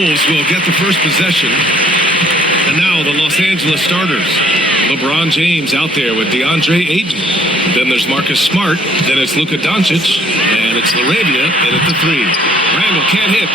Timberwolves will get the first possession. And now the Los Angeles starters. LeBron James out there with DeAndre Ayton. Then there's Marcus Smart. Then it's Luka Doncic. And it's LaRavia in at the three. Randall can't hit.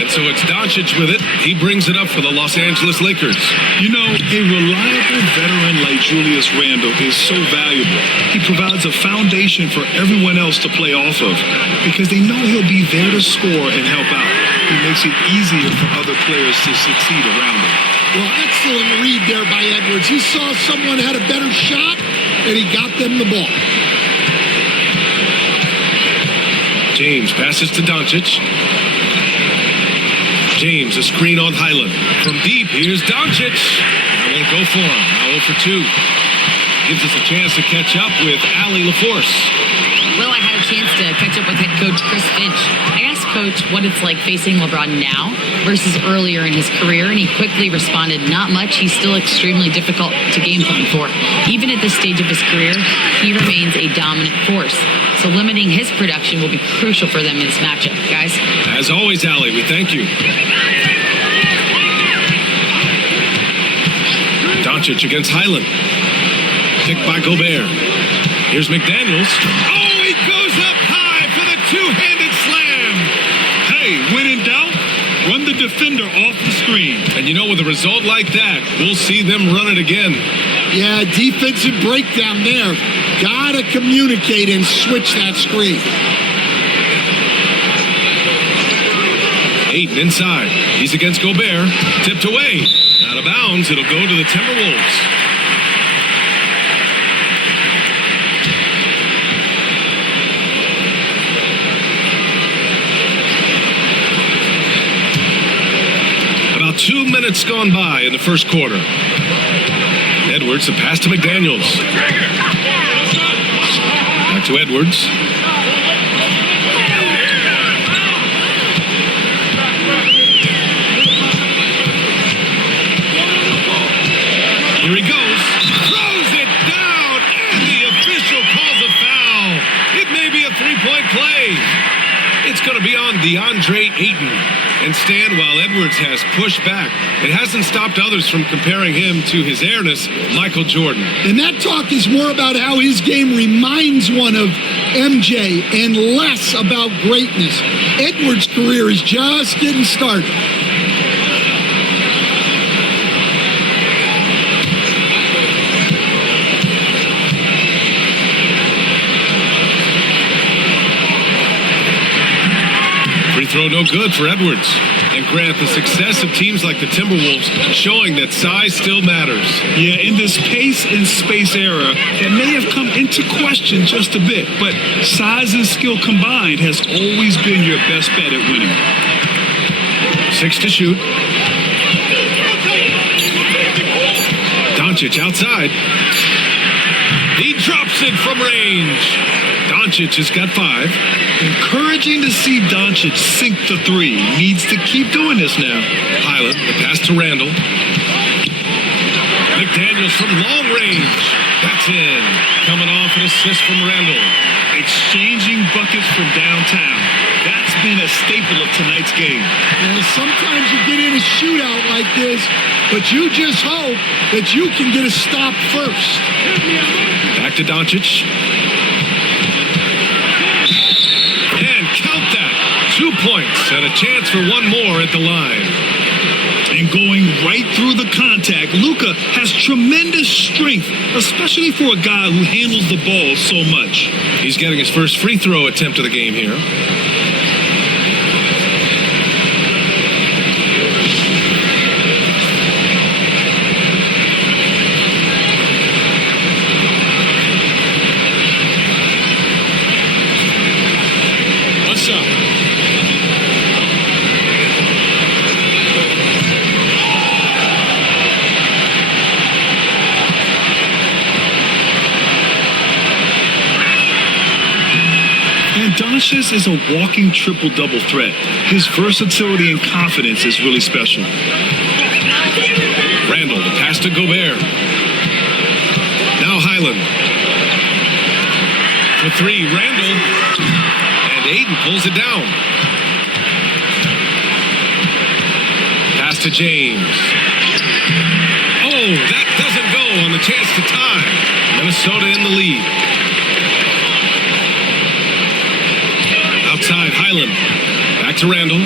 And so it's Doncic with it. He brings it up for the Los Angeles Lakers. You know, a reliable veteran like Julius Randle is so valuable. He provides a foundation for everyone else to play off of because they know he'll be there to score and help out. He makes it easier for other players to succeed around him. Well, excellent read there by Edwards. He saw someone had a better shot, and he got them the ball. James passes to Doncic. James, a screen on Highland. From deep, here's Doncic. That won't go for him. Now 0 for 2. Gives us a chance to catch up with Allie LaForce. Well, I had a chance to catch up with head coach Chris Finch. I asked Coach what it's like facing LeBron now versus earlier in his career, and he quickly responded, not much. He's still extremely difficult to game plan for. Even at this stage of his career, he remains a dominant force. So limiting his production will be crucial for them in this matchup, guys. As always, Allie, we thank you. Doncic against Highland. Picked by Gobert. Here's McDaniels. Oh, he goes up high for the two-handed slam. Hey, when in doubt, run the defender off the screen. And you know, with a result like that, we'll see them run it again. Yeah, defensive breakdown there. Gotta communicate and switch that screen. Ayton inside. He's against Gobert. Tipped away. Out of bounds. It'll go to the Timberwolves. About 2 minutes gone by in the first quarter. Edwards, the pass to McDaniels. Back to Edwards. Here he goes. Throws it down, and the official calls a foul. It may be a three-point play. It's going to be on DeAndre Ayton. And Stan, while Edwards has pushed back, it hasn't stopped others from comparing him to his airness, Michael Jordan. And that talk is more about how his game reminds one of MJ and less about greatness. Edwards' career is just getting started. Free throw no good for Edwards. And Grant, the success of teams like the Timberwolves showing that size still matters. Yeah, in this pace and space era, that may have come into question just a bit, but size and skill combined has always been your best bet at winning. 6 to shoot. Doncic outside. He drops it from range. Doncic has got 5. Encouraging to see Doncic sink the three. Needs to keep doing this now. Highland, the pass to Randall. McDaniels from long range. That's in. Coming off an assist from Randall. Exchanging buckets from downtown. That's been a staple of tonight's game. And sometimes you get in a shootout like this, but you just hope that you can get a stop first. Back to Doncic. And count that. 2 points and a chance for one more at the line. And going right through the contact, Luka has tremendous strength, especially for a guy who handles the ball so much. He's getting his first free throw attempt of the game here. What's up? And Doncic is a walking triple-double threat. His versatility and confidence is really special. Randall, the pass to Gobert. Now Highland. For 3, Randall. And Ayton pulls it down. to James. Oh, that doesn't go on the chance to tie. Minnesota in the lead. Outside, Highland. Back to Randall.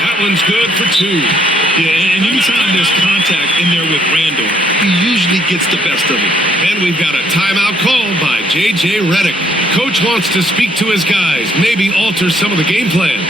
That one's good for two. Yeah, and anytime there's contact in there with Randall, he usually gets the best of it. And we've got a timeout called by J.J. Redick. Coach wants to speak to his guys, maybe alter some of the game plan.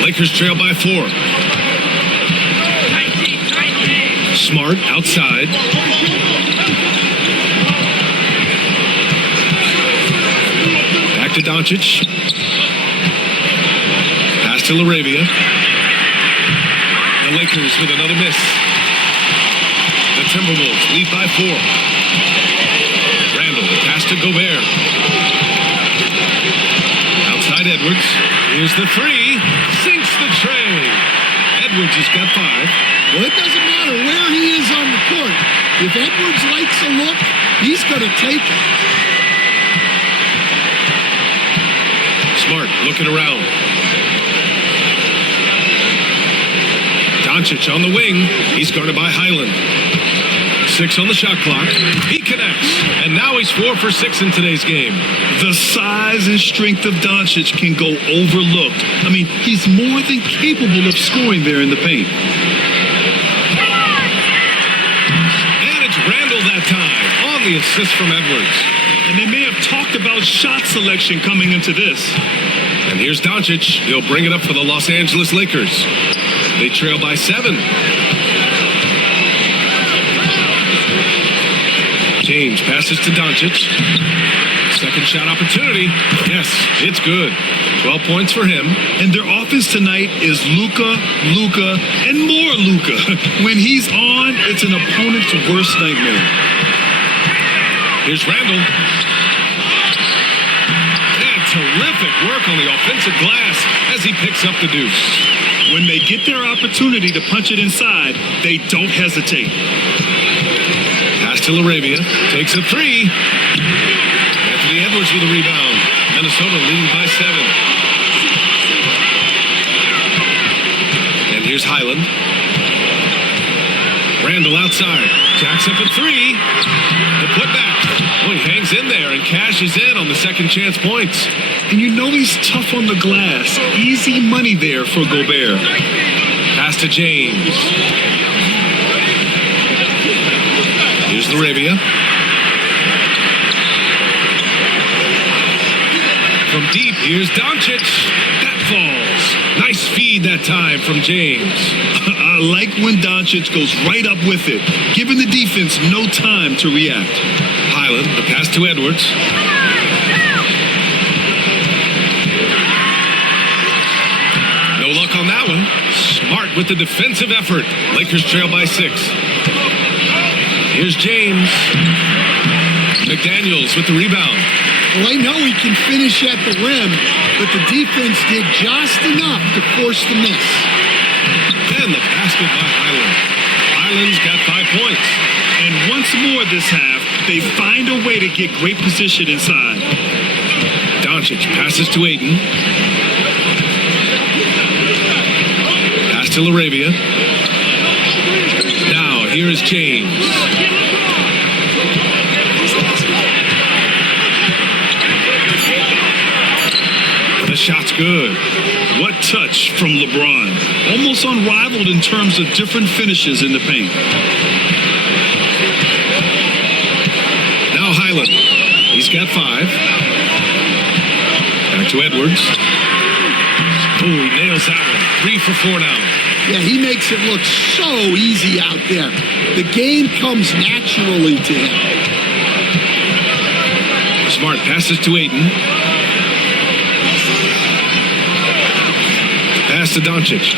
Lakers trail by 4. Smart outside. Back to Doncic. Pass to Laravia. The Lakers with another miss. The Timberwolves lead by 4. Randall, the pass to Gobert. Outside Edwards. Here's the three. Sinks the tray. Edwards has got 5. Well, it doesn't matter where he is on the court. If Edwards likes a look, he's going to take it. Smart looking around. Doncic on the wing. He's guarded by Highland. 6 on the shot clock. He connects. And now he's 4 for 6 in today's game. The size and strength of Doncic can go overlooked. I mean, he's more than capable of scoring there in the paint. And it's Randall that time on the assist from Edwards. And they may have talked about shot selection coming into this. And here's Doncic. He'll bring it up for the Los Angeles Lakers. They trail by 7. James passes to Doncic. Second shot opportunity. Yes, it's good. 12 points for him. And their offense tonight is Luka, and more Luka. When he's on, it's an opponent's worst nightmare. Here's Randall. And terrific work on the offensive glass as he picks up the deuce. When they get their opportunity to punch it inside, they don't hesitate. Pass to Laravia. Takes a 3. Anthony Edwards with a rebound. Minnesota leading by 7. And here's Highland. Randall outside. Jacks up a 3. The putback. Oh, he hangs in there and cashes in on the second chance points. And you know he's tough on the glass. Easy money there for Gobert. Pass to James. Here's Laravia. From deep, here's Doncic. That falls. Nice feed that time from James. I like when Doncic goes right up with it, giving the defense no time to react. Highland, the pass to Edwards. No luck on that one. Smart with the defensive effort. Lakers trail by 6. Here's James. McDaniels with the rebound. Well, they know he can finish at the rim, but the defense did just enough to force the miss. And the basket by Highland. Highland's got 5 points. And once more this half, they find a way to get great position inside. Doncic passes to Ayton. Pass to LaRavia. Now, here is James. The shot's good. What touch from LeBron. Almost unrivaled in terms of different finishes in the paint. Now Highland. He's got 5. Back to Edwards. Oh, he nails that one. 3 for 4 now. Yeah, he makes it look so easy out there. The game comes naturally to him. Smart passes to Ayton. Pass to Doncic.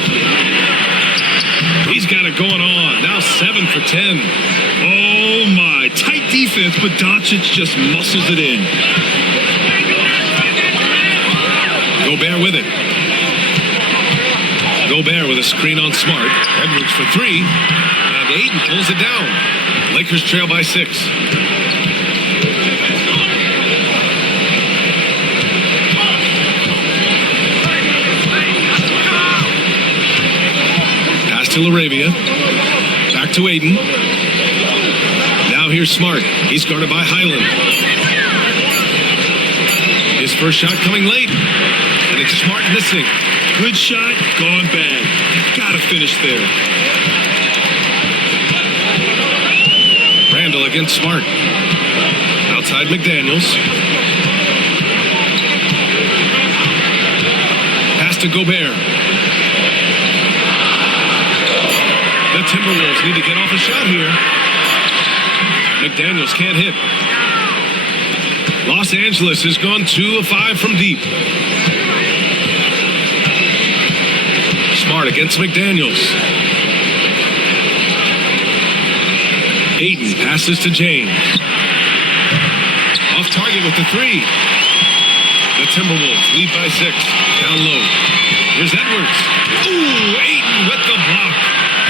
He's got it going on. Now 7 for 10. Oh my, tight defense, but Doncic just muscles it in. Gobert with it. Gobert with a screen on Smart. Edwards for 3. And Ayton pulls it down. Lakers trail by 6. Pass to LaRavia. Back to Ayton. Now here's Smart. He's guarded by Highland. His first shot coming late. And it's Smart missing. Good shot, gone bad. Gotta finish there. Randall against Smart. Outside McDaniels. Pass to Gobert. The Timberwolves need to get off a shot here. McDaniels can't hit. Los Angeles has gone 2 of 5 from deep. Smart against McDaniels. Ayton passes to James. Off target with the 3. The Timberwolves lead by 6. Down low. Here's Edwards. Ooh, Ayton with the block.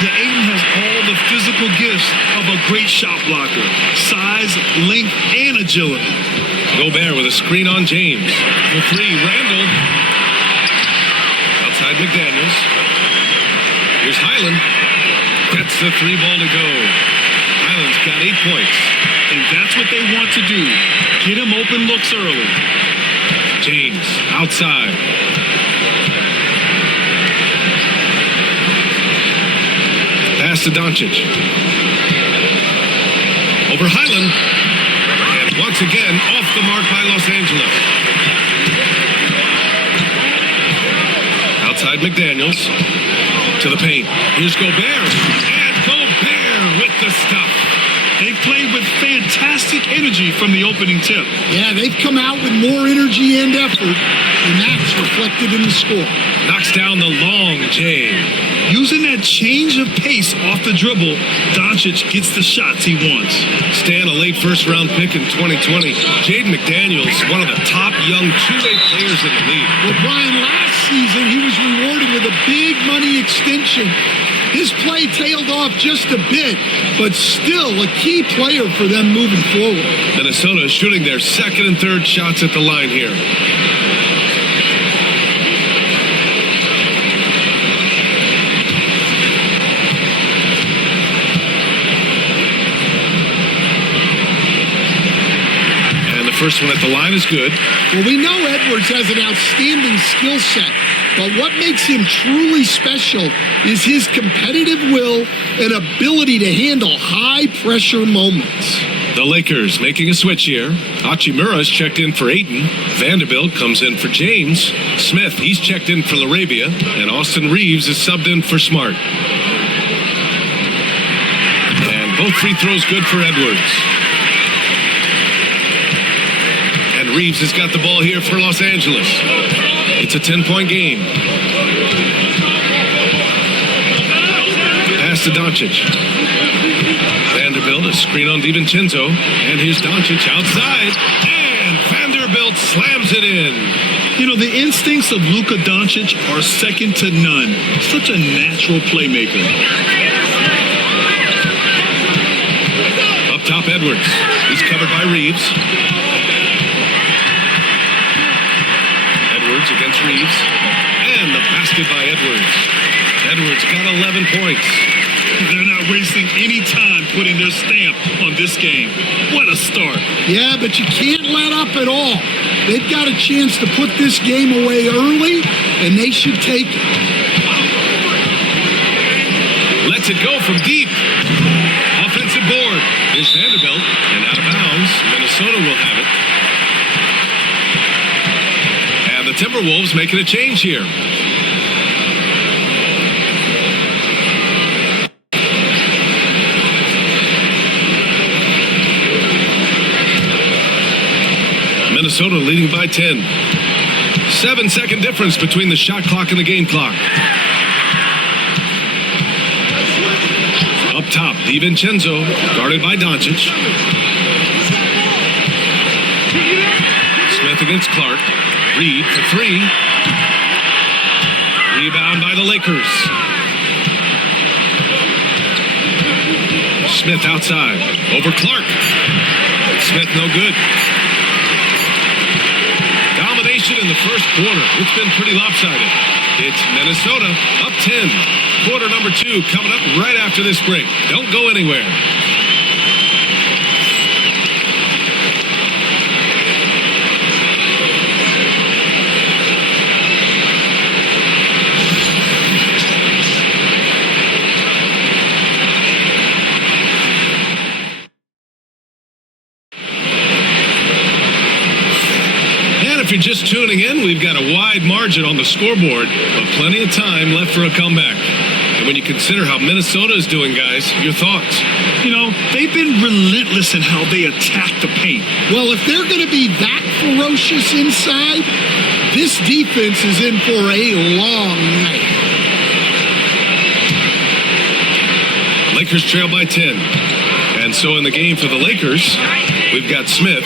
Yeah, Ayton has all the physical gifts of a great shot blocker. Size, length, and agility. Gobert with a screen on James. The 3, Randall. Outside McDaniels. Here's Highland. Gets the 3 ball to go. Highland's got 8 points. And that's what they want to do. Get him open looks early. James outside. Pass to Doncic. Over Highland. And once again, off the mark by Los Angeles. Outside McDaniels. To the paint. Here's Gobert. And Gobert with the stuff. They played with fantastic energy from the opening tip. Yeah, they've come out with more energy and effort, and that's reflected in the score. Knocks down the long J. Using that change of pace off the dribble, Doncic gets the shots he wants. Stan, a late first-round pick in 2020. Jaden McDaniels, one of the top young two-way players in the league. Well, Brian, last season he was rewarded with a big money extension. His play tailed off just a bit, but still a key player for them moving forward. Minnesota is shooting their second and third shots at the line here. First one at the line is good. Well, we know Edwards has an outstanding skill set, but what makes him truly special is his competitive will and ability to handle high-pressure moments. The Lakers making a switch here. Hachimura's checked in for Ayton. Vanderbilt comes in for James. Smith, he's checked in for LaRavia. And Austin Reeves is subbed in for Smart. And both free throws good for Edwards. Reeves has got the ball here for Los Angeles. It's a 10-point game. Pass to Doncic. Vanderbilt, a screen on DiVincenzo. And here's Doncic outside. And Vanderbilt slams it in. You know, the instincts of Luka Doncic are second to none. Such a natural playmaker. Up top, Edwards. He's covered by Reeves. Edwards against Reeves. And the basket by Edwards. Edwards got 11 points. They're not wasting any time putting their stamp on this game. What a start. Yeah, but you can't let up at all. They've got a chance to put this game away early, and they should take it. Lets it go from deep. Offensive board. Here's Vanderbilt, and out of bounds. Minnesota will have it. And the Timberwolves making a change here. Minnesota leading by 10. 7-second difference between the shot clock and the game clock. Up top, DiVincenzo, guarded by Doncic. Smith against Clark. Reed for three. Rebound by the Lakers. Smith outside. Over Clark. Smith no good. Domination in the first quarter. It's been pretty lopsided. It's Minnesota up 10. Quarter number 2 coming up right after this break. Don't go anywhere. If you're just tuning in, we've got a wide margin on the scoreboard, but plenty of time left for a comeback. And when you consider how Minnesota is doing, guys, your thoughts? You know, they've been relentless in how they attack the paint. Well, if they're going to be that ferocious inside, this defense is in for a long night. Lakers trail by 10. And so in the game for the Lakers, we've got Smith,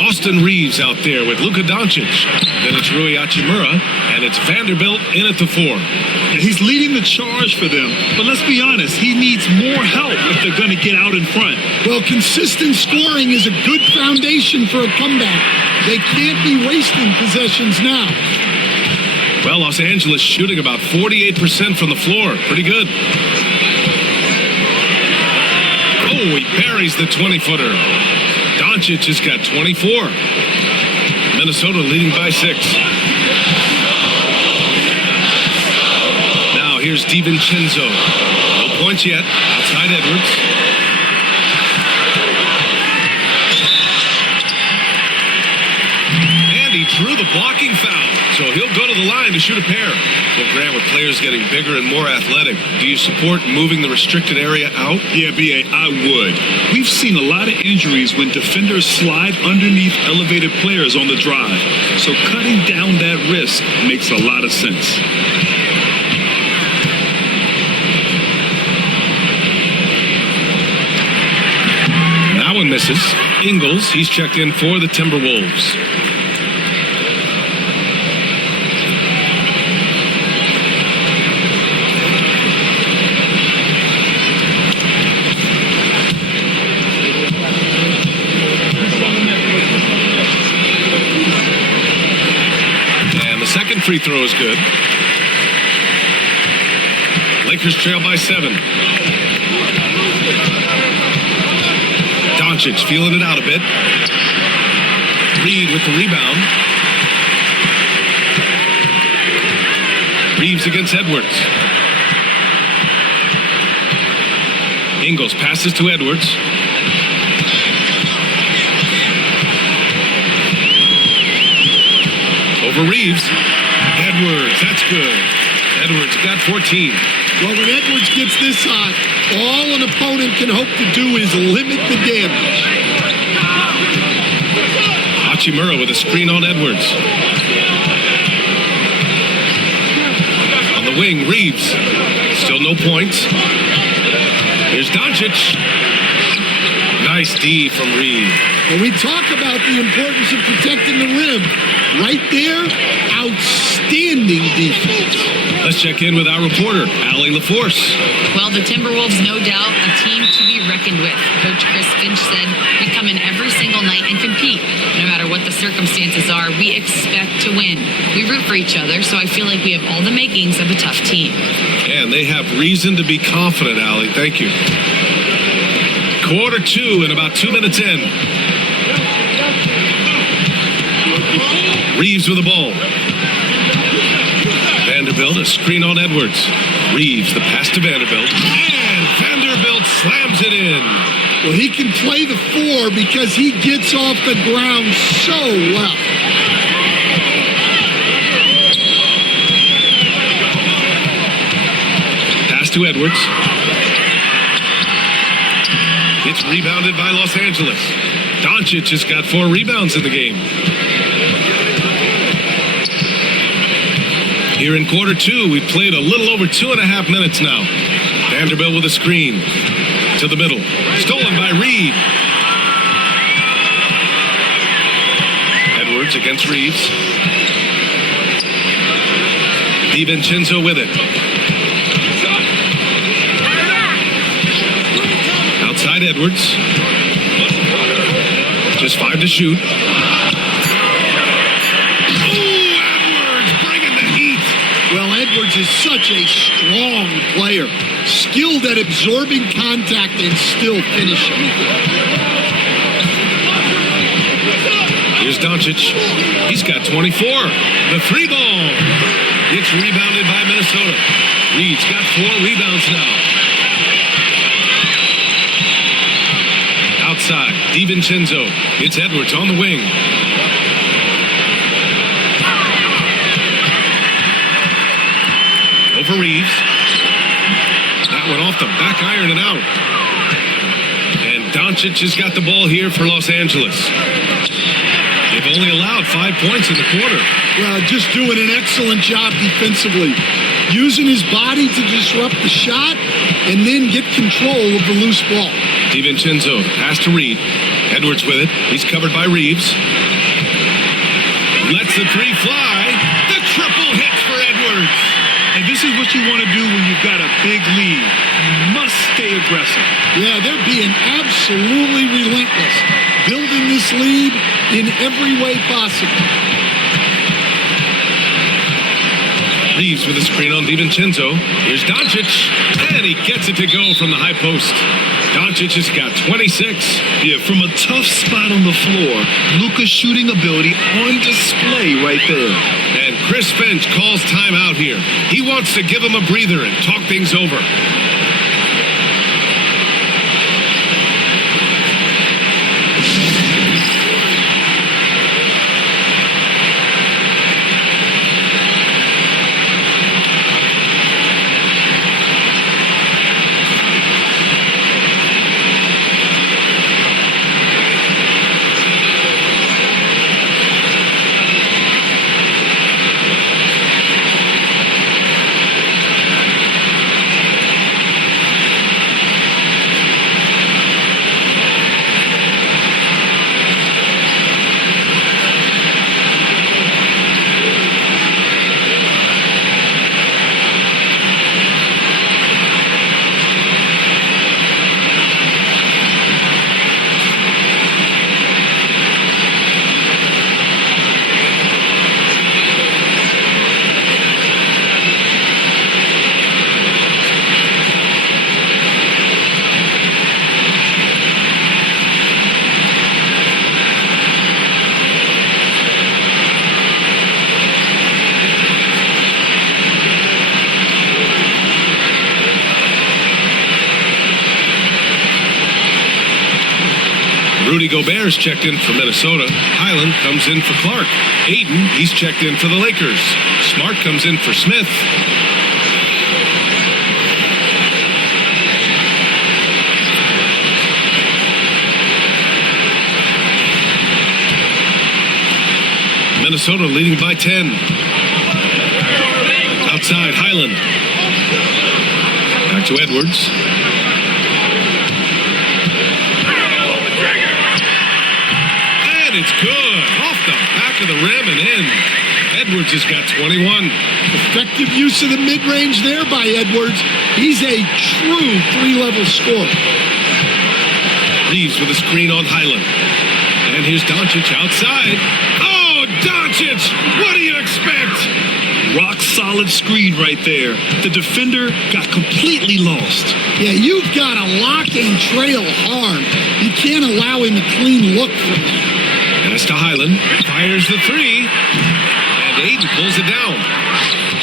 Austin Reeves out there with Luka Doncic. Then it's Rui Hachimura, and it's Vanderbilt in at the 4. Yeah, he's leading the charge for them. But let's be honest, he needs more help if they're going to get out in front. Well, consistent scoring is a good foundation for a comeback. They can't be wasting possessions now. Well, Los Angeles shooting about 48% from the floor. Pretty good. Oh, he buries the 20-footer. Doncic has got 24. Minnesota leading by 6. Now here's DiVincenzo. No points yet. Outside Edwards. And he drew the blocking foul. So he'll go to the line to shoot a pair. Well, Grant, with players getting bigger and more athletic, do you support moving the restricted area out? Yeah, B.A., I would. We've seen a lot of injuries when defenders slide underneath elevated players on the drive. So cutting down that risk makes a lot of sense. That one misses. Ingles, he's checked in for the Timberwolves. Free throw is good. Lakers trail by 7. Doncic feeling it out a bit. Reed with the rebound. Reeves against Edwards. Ingles passes to Edwards. Over Reeves. Edwards, that's good. Edwards got 14. Well, when Edwards gets this hot, all an opponent can hope to do is limit the damage. Hachimura with a screen on Edwards. On the wing, Reeves. Still no points. Here's Doncic. Nice D from Reed. When we talk about the importance of protecting the rim, right there, outstanding defense. Let's check in with our reporter, Allie LaForce. Well, the Timberwolves, no doubt, a team to be reckoned with. Coach Chris Finch said, we come in every single night and compete. No matter what the circumstances are, we expect to win. We root for each other, so I feel like we have all the makings of a tough team. And they have reason to be confident, Allie. Thank you. Quarter 2 and about 2 minutes in. Reeves with the ball. Vanderbilt, a screen on Edwards. Reeves, the pass to Vanderbilt. And Vanderbilt slams it in. Well, he can play the 4 because he gets off the ground so well. Pass to Edwards. It's rebounded by Los Angeles. Doncic has got 4 rebounds in the game. Here in quarter 2, we've played a little over 2.5 minutes now. Vanderbilt with a screen to the middle. Stolen by Reed. Edwards against Reeves. DiVincenzo with it. Outside Edwards. Just 5 to shoot. Edwards is such a strong player, skilled at absorbing contact and still finishing. Here's Doncic. He's got 24. The 3 ball. It's rebounded by Minnesota. Reed's got 4 rebounds now. Outside, DiVincenzo. It's Edwards on the wing. For Reeves. That went off the back iron and out. And Doncic has got the ball here for Los Angeles. They've only allowed 5 points in the quarter. Well, just doing an excellent job defensively. Using his body to disrupt the shot and then get control of the loose ball. DiVincenzo, pass to Reed. Edwards with it. He's covered by Reeves. Lets the 3 fly. The triple hit for Edwards. And this is what you want to do when you've got a big lead. You must stay aggressive. Yeah, they're being absolutely relentless. Building this lead in every way possible. Reeves with a screen on DiVincenzo. Here's Doncic. And he gets it to go from the high post. Doncic has got 26. Yeah, from a tough spot on the floor, Luka's shooting ability on display right there. And Chris Finch calls timeout here. He wants to give him a breather and talk things over. Rudy Gobert's checked in for Minnesota. Highland comes in for Clark. Aiden, he's checked in for the Lakers. Smart comes in for Smith. Minnesota leading by 10. Outside, Highland. Back to Edwards. It's good. Off the back of the rim and in. Edwards has got 21. Effective use of the mid-range there by Edwards. He's a true three-level scorer. Reeves with a screen on Highland. And here's Doncic outside. Oh, Doncic! What do you expect? Rock solid screen right there. The defender got completely lost. Yeah, you've got to lock and trail hard. You can't allow him a clean look from there. Pass to Highland. Fires the three. And Ayton pulls it down.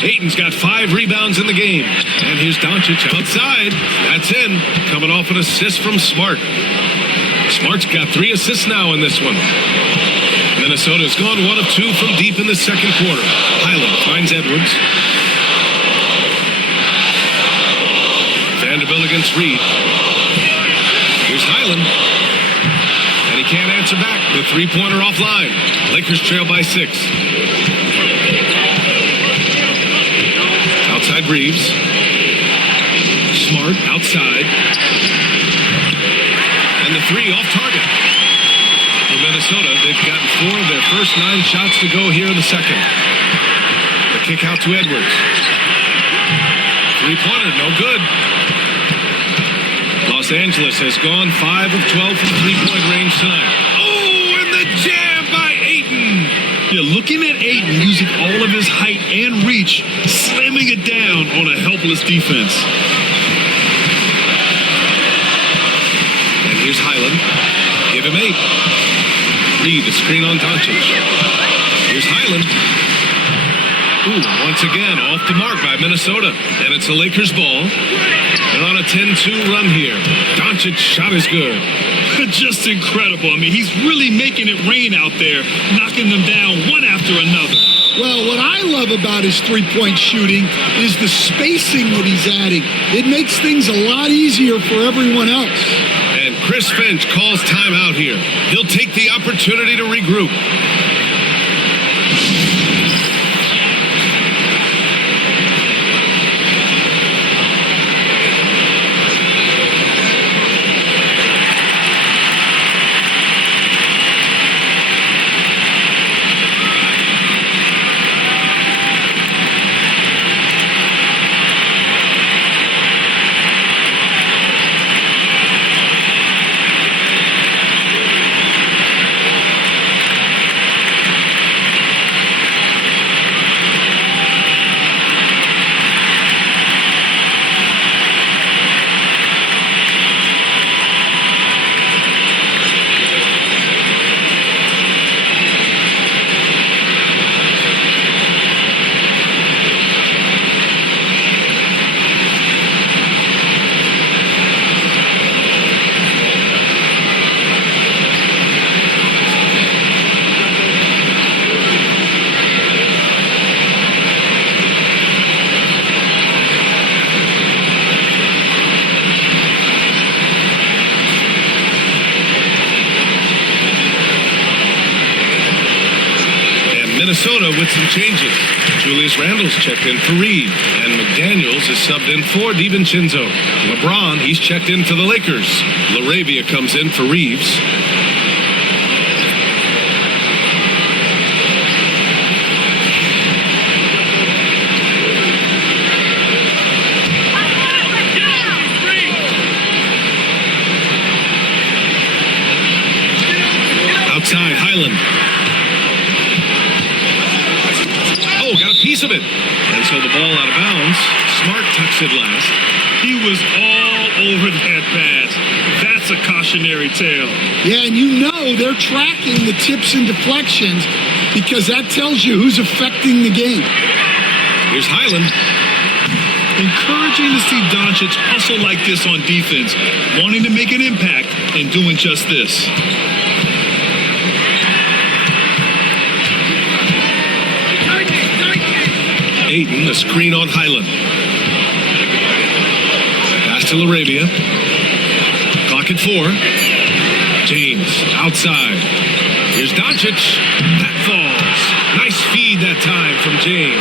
Ayton's got 5 rebounds in the game. And here's Doncic outside. That's in. Coming off an assist from Smart. Smart's got 3 assists now in this one. Minnesota's gone 1 of 2 from deep in the second quarter. Highland finds Edwards. Vanderbilt against Reed. Here's Highland. And he can't answer back. The three-pointer offline. Lakers trail by 6. Outside Reeves. Smart outside. And the 3 off target. For Minnesota, they've gotten 4 of their first 9 shots to go here in the second. The kick out to Edwards. Three-pointer, no good. Los Angeles has gone 5 of 12 from three-point range tonight. Oh, and the jam by Ayton. Yeah, looking at Ayton using all of his height and reach, slamming it down on a helpless defense. And here's Highland. Give him 8. Reed, the screen on Doncic. Here's Highland. Ooh, once again, off the mark by Minnesota. And it's the Lakers' ball. They're on a 10-2 run here. Doncic's shot is good. Just incredible. I mean, he's really making it rain out there, knocking them down one after another. Well, what I love about his three-point shooting is the spacing that he's adding. It makes things a lot easier for everyone else. And Chris Finch calls timeout here. He'll take the opportunity to regroup. Minnesota with some changes. Julius Randle's checked in for Reed, and McDaniels is subbed in for DiVincenzo. LeBron, he's checked in for the Lakers. LaRavia comes in for Reeves. Outside, Highland. Piece of it. And so the ball out of bounds. Smart touched it last. He was all over that pass. That's a cautionary tale. Yeah, and you know they're tracking the tips and deflections because that tells you who's affecting the game. Here's Highland. Encouraging to see Doncic hustle like this on defense, wanting to make an impact and doing just this. Ayton, the screen on Highland. Pass to LaRavia. Clock at 4. James outside. Here's Doncic. That falls. Nice feed that time from James.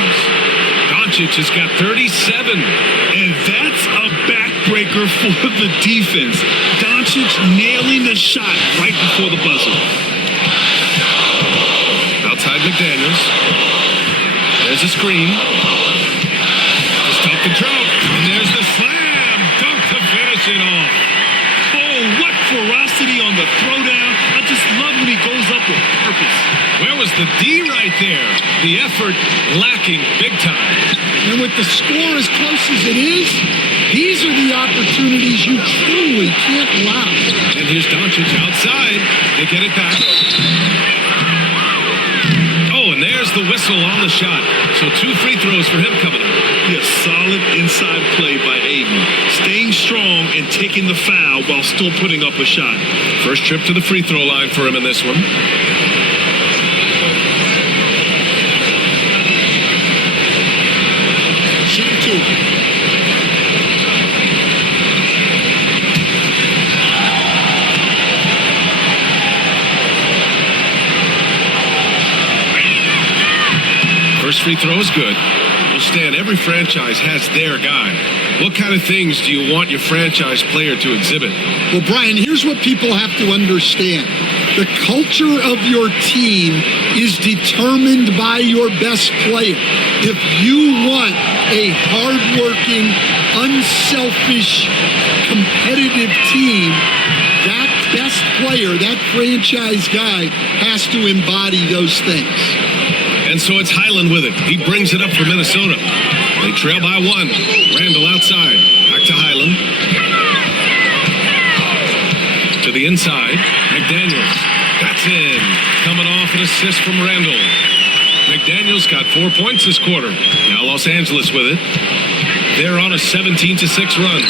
Doncic has got 37. And that's a backbreaker for the defense. Doncic nailing the shot right before the buzzer. McDaniels. There's a screen. Just off the Trout. And there's the slam. Dunk to finish it off. Oh, what ferocity on the throwdown. I just love when he goes up with purpose. Where was the D right there? The effort lacking big time. And with the score as close as it is, these are the opportunities you truly can't allow. And here's Doncic outside. They get it back. Oh, and there's the whistle on the shot. So 2 free throws for him coming up. Yes, solid inside play by Aiden. Staying strong and taking the foul while still putting up a shot. First trip to the free throw line for him in this one. Shoot 2. First free throw is good. Well, Stan, every franchise has their guy. What kind of things do you want your franchise player to exhibit? Well, Brian, here's what people have to understand. The culture of your team is determined by your best player. If you want a hardworking, unselfish, competitive team, that best player, that franchise guy, has to embody those things. And so it's Highland with it. He brings it up for Minnesota. They trail by 1. Randall outside. Back to Highland. To the inside. McDaniels. That's in. Coming off an assist from Randall. McDaniels got 4 points this quarter. Now Los Angeles with it. They're on a 17-6 run.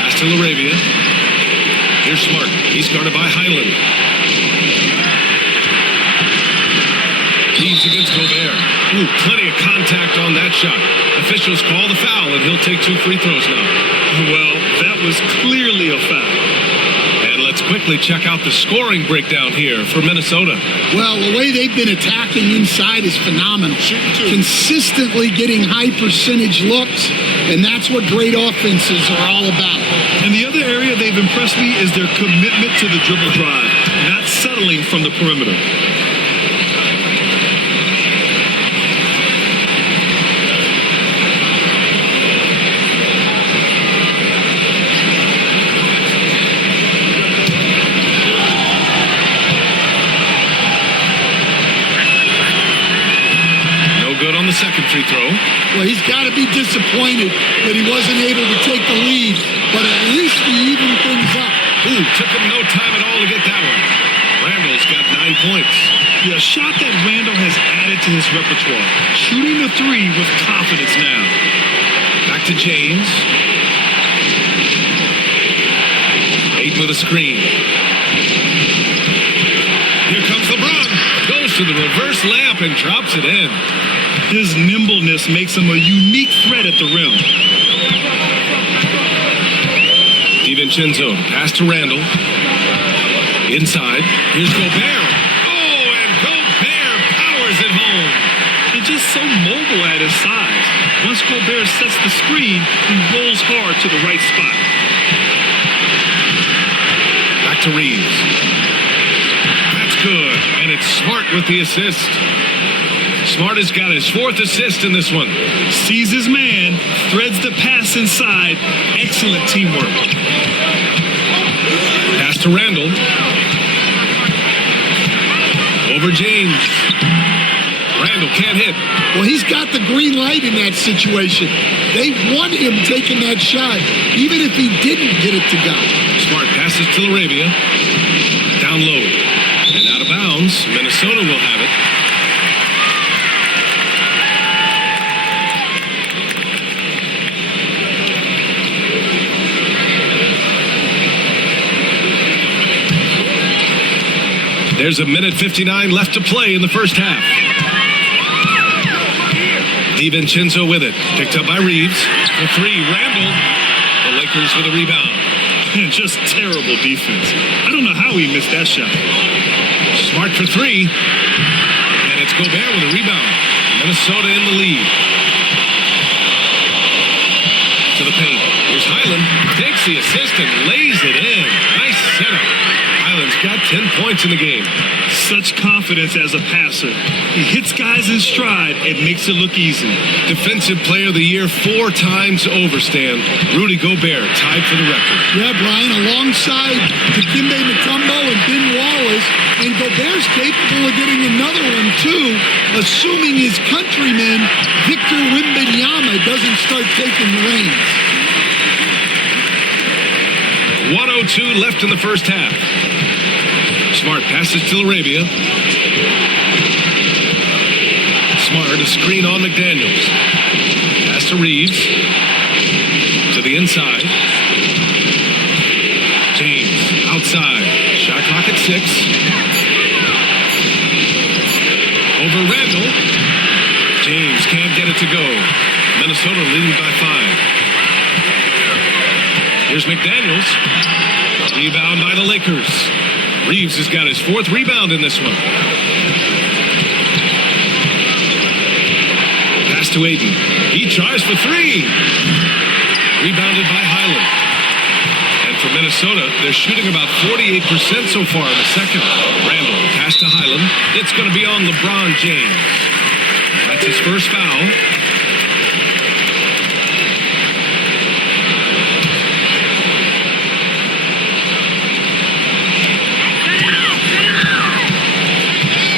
Pass to Laravia. Here's Smart. He's guarded by Highland. He's against Gobert. Ooh, plenty of contact on that shot. Officials call the foul, and he'll take 2 free throws now. Well, that was clearly a foul. And let's quickly check out the scoring breakdown here for Minnesota. Well, the way they've been attacking inside is phenomenal. Consistently getting high percentage looks, and that's what great offenses are all about. And the other area they've impressed me is their commitment to the dribble drive, not settling from the perimeter. The second free throw. Well, he's got to be disappointed that he wasn't able to take the lead, but at least he evened things up. Ooh, took him no time at all to get that one. Randall's got 9 points. Yeah, a shot that Randall has added to his repertoire. Shooting the 3 with confidence now. Back to James. Aiden with a screen. Here comes LeBron. Goes to the reverse layup and drops it in. His nimbleness makes him a unique threat at the rim. DiVincenzo, pass to Randall. Inside, here's Gobert. Oh, and Gobert powers it home. He's just so mobile at his size. Once Gobert sets the screen, he rolls hard to the right spot. Back to Reeves. That's good, and it's Smart with the assist. Smart has got his 4th assist in this one. Sees his man, threads the pass inside. Excellent teamwork. Pass to Randall. Over James. Randall can't hit. Well, he's got the green light in that situation. They want him taking that shot, even if he didn't get it to go. Smart passes to Laravia. Down low. And out of bounds. Minnesota will have it. There's a minute 59 left to play in the first half. DiVincenzo with it. Picked up by Reeves. The 3, Randall. The Lakers with a rebound. Just terrible defense. I don't know how he missed that shot. Smart for 3. And it's Gobert with a rebound. Minnesota in the lead. To the paint. Here's Highland. Takes the assist and lays it in. Nice setup. Highland's got 10 points in the game. Such confidence as a passer. He hits guys in stride and makes it look easy. Defensive Player of the Year 4 times over, Stan. Rudy Gobert tied for the record. Yeah, Brian, alongside Dikembe Mutombo and Ben Wallace, and Gobert's capable of getting another one, too, assuming his countryman, Victor Wembanyama, doesn't start taking the reins. 1:02 left in the first half. Smart passes to Arabia. Smart, a screen on McDaniels. Pass to Reeves. To the inside. James, outside. Shot clock at 6. Over Randall. James can't get it to go. Minnesota leading by 5. Here's McDaniels. Rebound by the Lakers. Reeves has got his 4th rebound in this one. Pass to Aiden. He tries for 3. Rebounded by Highland. And for Minnesota, they're shooting about 48% so far in the second. Randall, pass to Highland. It's going to be on LeBron James. That's his first foul.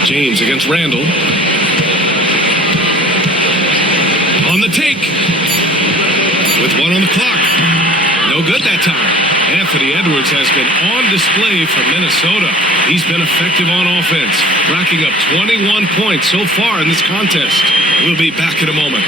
James against Randall. On the take. With 1 on the clock. No good that time. Anthony Edwards has been on display for Minnesota. He's been effective on offense, racking up 21 points so far in this contest. We'll be back in a moment.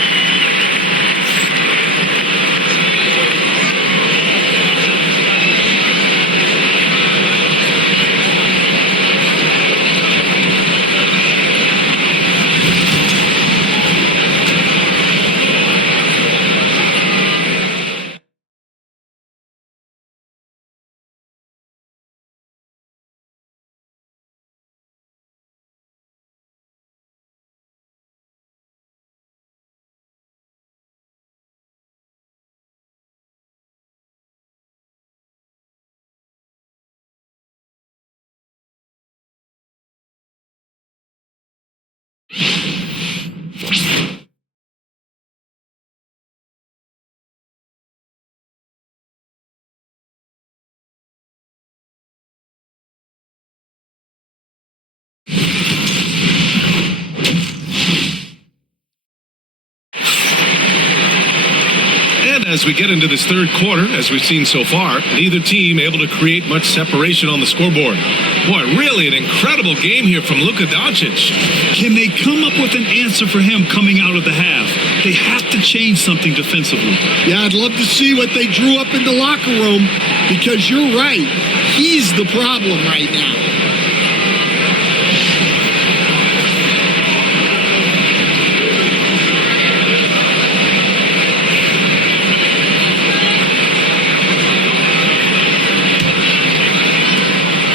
As we get into this third quarter, as we've seen so far, neither team able to create much separation on the scoreboard. Boy, really an incredible game here from Luka Doncic. Can they come up with an answer for him coming out of the half? They have to change something defensively. Yeah, I'd love to see what they drew up in the locker room, because you're right. He's the problem right now.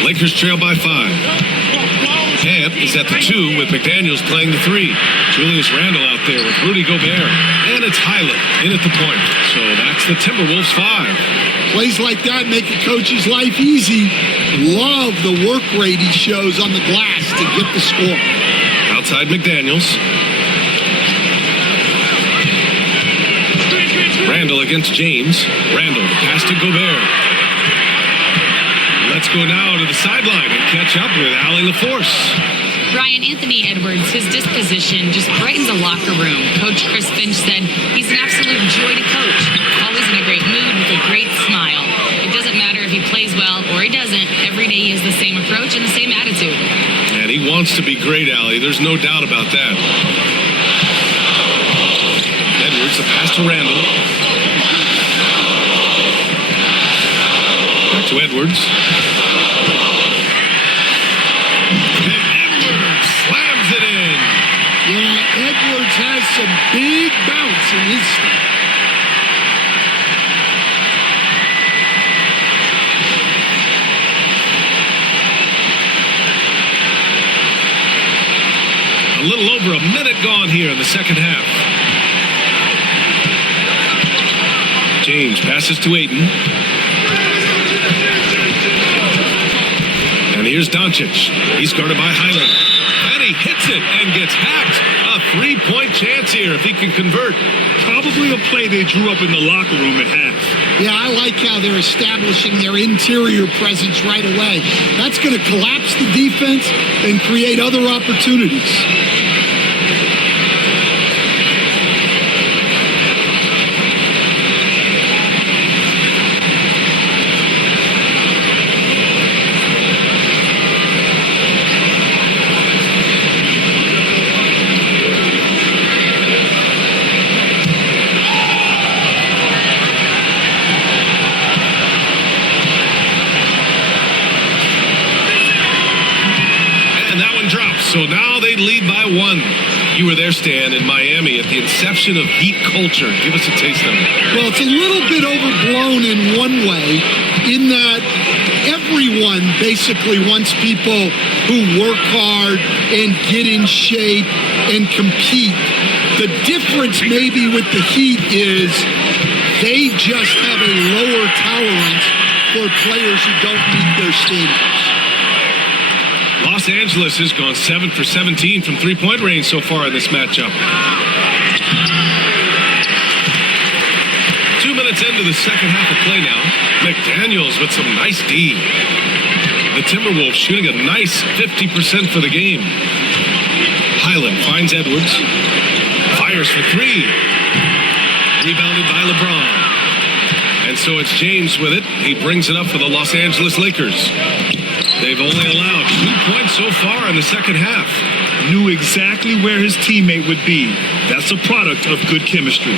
Lakers trail by 5. Camp is at the 2 with McDaniels playing the 3. Julius Randle out there with Rudy Gobert. And it's Highland in at the point. So that's the Timberwolves 5. Plays like that make a coach's life easy. Love the work rate he shows on the glass to get the score. Outside McDaniels. Randle against James. Randle, pass to Gobert. Let's go now to the sideline and catch up with Allie LaForce. Brian, Anthony Edwards, his disposition just brightens a locker room. Coach Chris Finch said he's an absolute joy to coach. Always in a great mood with a great smile. It doesn't matter if he plays well or he doesn't. Every day he has the same approach and the same attitude. And he wants to be great, Allie. There's no doubt about that. Edwards, the pass to Randall. Back to Edwards. Slams it in. Yeah, Edwards has some big bounce in his step. A little over a minute gone here in the second half. James passes to Ayton. And here's Doncic. He's guarded by Highland. And he hits it and gets hacked. A 3-point chance here if he can convert. Probably a play they drew up in the locker room at half. Yeah, I like how they're establishing their interior presence right away. That's going to collapse the defense and create other opportunities. So now they lead by 1. You were there, Stan, in Miami at the inception of Heat culture. Give us a taste of it. Well, it's a little bit overblown in one way, in that everyone basically wants people who work hard and get in shape and compete. The difference maybe with the Heat is they just have a lower tolerance for players who don't meet their standards. Los Angeles has gone 7 for 17 from three-point range so far in this matchup. 2 minutes into the second half of play now. McDaniels with some nice D. The Timberwolves shooting a nice 50% for the game. Highland finds Edwards. Fires for 3. Rebounded by LeBron. And so it's James with it. He brings it up for the Los Angeles Lakers. They've only allowed 2 points so far in the second half. Knew exactly where his teammate would be. That's a product of good chemistry.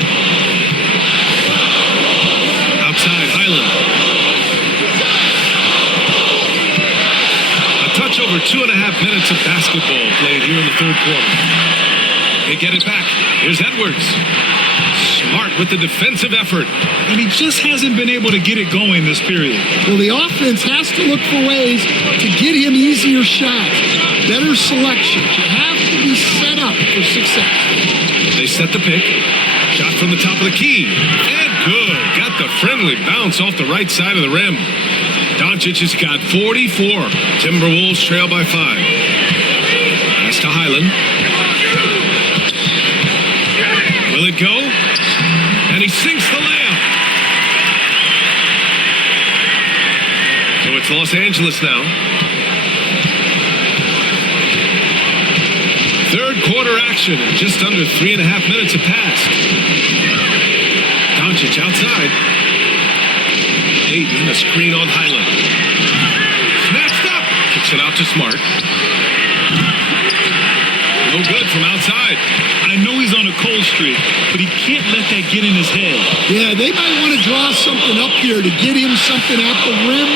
Outside, Highland. A touch over 2.5 minutes of basketball played here in the third quarter. They get it back. Here's Edwards. Smart with the defensive effort. And he just hasn't been able to get it going this period. Well, the offense has to look for ways to get him easier shots, better selections. You have to be set up for success. They set the pick. Shot from the top of the key. And good. Got the friendly bounce off the right side of the rim. Doncic has got 44. Timberwolves trail by 5. Pass to Highland. Will it go? And he sinks the layup. So it's Los Angeles now. Third quarter action. Just under 3.5 minutes have passed. Doncic outside. Ayton, a screen on Highland. Snatched up. Kicks it out to Smart. No good from outside. I know he's on a cold streak, but he can't let that get in his head. Yeah, they might want to draw something up here to get him something at the rim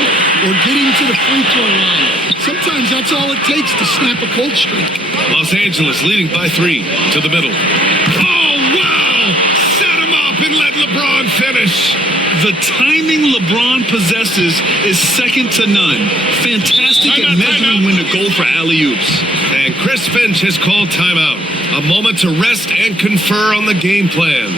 or get him to the free throw line. Sometimes that's all it takes to snap a cold streak. Los Angeles leading by 3 to the middle. Oh, wow! Set him up and let LeBron finish. The timing LeBron possesses is second to none. Fantastic at measuring when to go for alley-oops. And Chris Finch has called timeout. A moment to rest and confer on the game plan.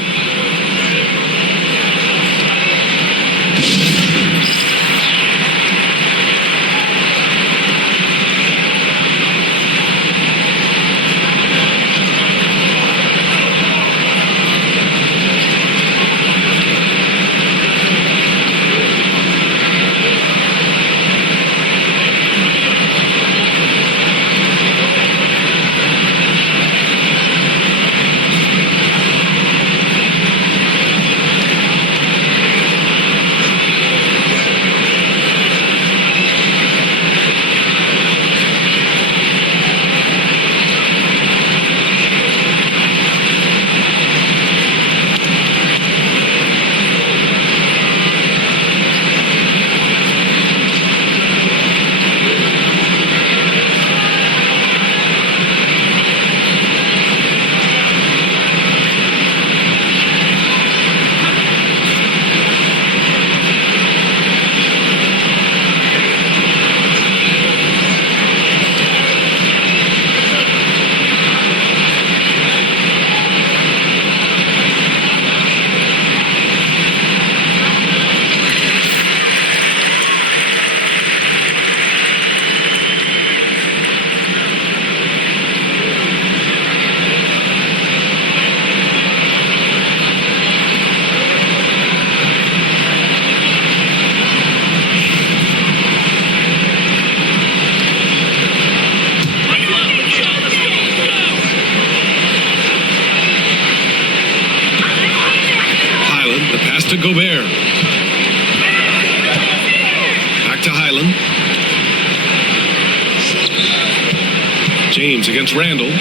Edwards against Randall.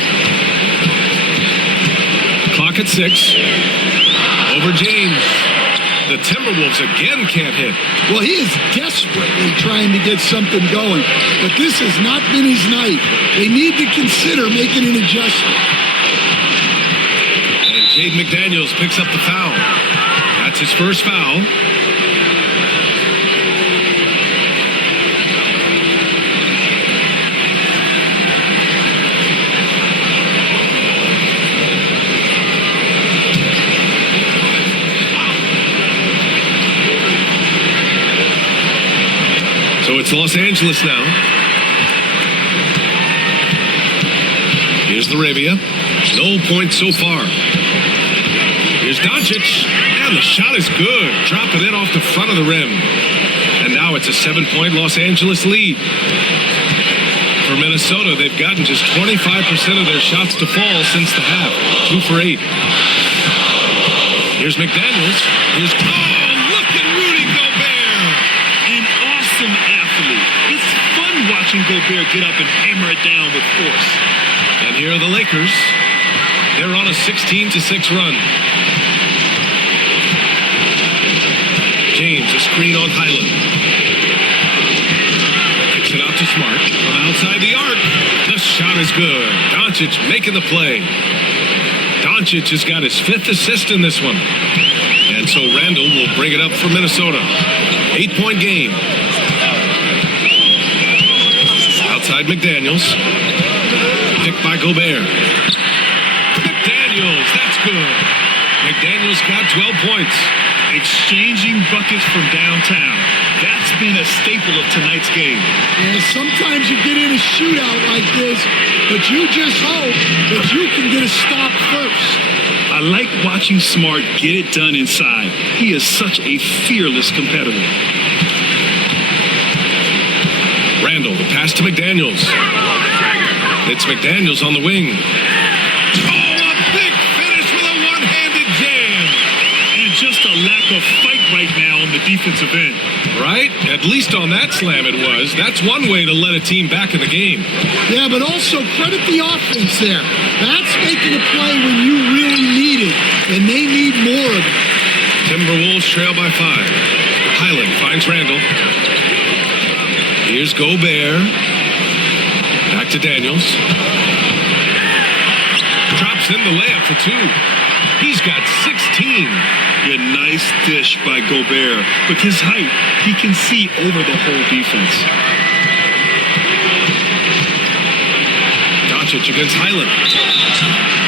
Clock at 6. Over James. The Timberwolves again can't hit. Well, he is desperately trying to get something going, but this has not been his night. They need to consider making an adjustment. And Jaden McDaniels picks up the foul. That's his first foul. So it's Los Angeles now. Here's the Arabia. No points so far. Here's Doncic. And the shot is good. Dropping it off the front of the rim. And now it's a 7-point Los Angeles lead. For Minnesota, they've gotten just 25% of their shots to fall since the half. 2 for 8. Here's McDaniels. Here's... Oh, look at Rudy Gobert. An awesome athlete. It's fun watching Gobert get up and hammer it down with force. And here are the Lakers. They're on a 16-6 run. James, a screen on Highland. Kicks it out to Smart from outside the arc. The shot is good. Doncic making the play. Doncic has got his 5th assist in this one. And so Randall will bring it up for Minnesota. 8-point game. Outside McDaniels. Picked by Gobert. McDaniels, that's good. McDaniels got 12 points. Exchanging buckets from downtown. That's been a staple of tonight's game. And sometimes you get in a shootout like this, but you just hope that you can get a stop first. I like watching Smart get it done inside. He is such a fearless competitor. Randall, the pass to McDaniels. It's McDaniels on the wing. Oh, a big finish with a one-handed jam. And just a lack of fight right now on the defensive end. Right? At least on that slam it was. That's one way to let a team back in the game. Yeah, but also credit the offense there. That's making a play when you really need it, and they need more of it. Timberwolves trail by 5. Highland finds Randall. Here's Gobert. Back to Daniels. Drops in the layup for 2. He's got 16. A nice dish by Gobert. With his height, he can see over the whole defense. Doncic against Highland.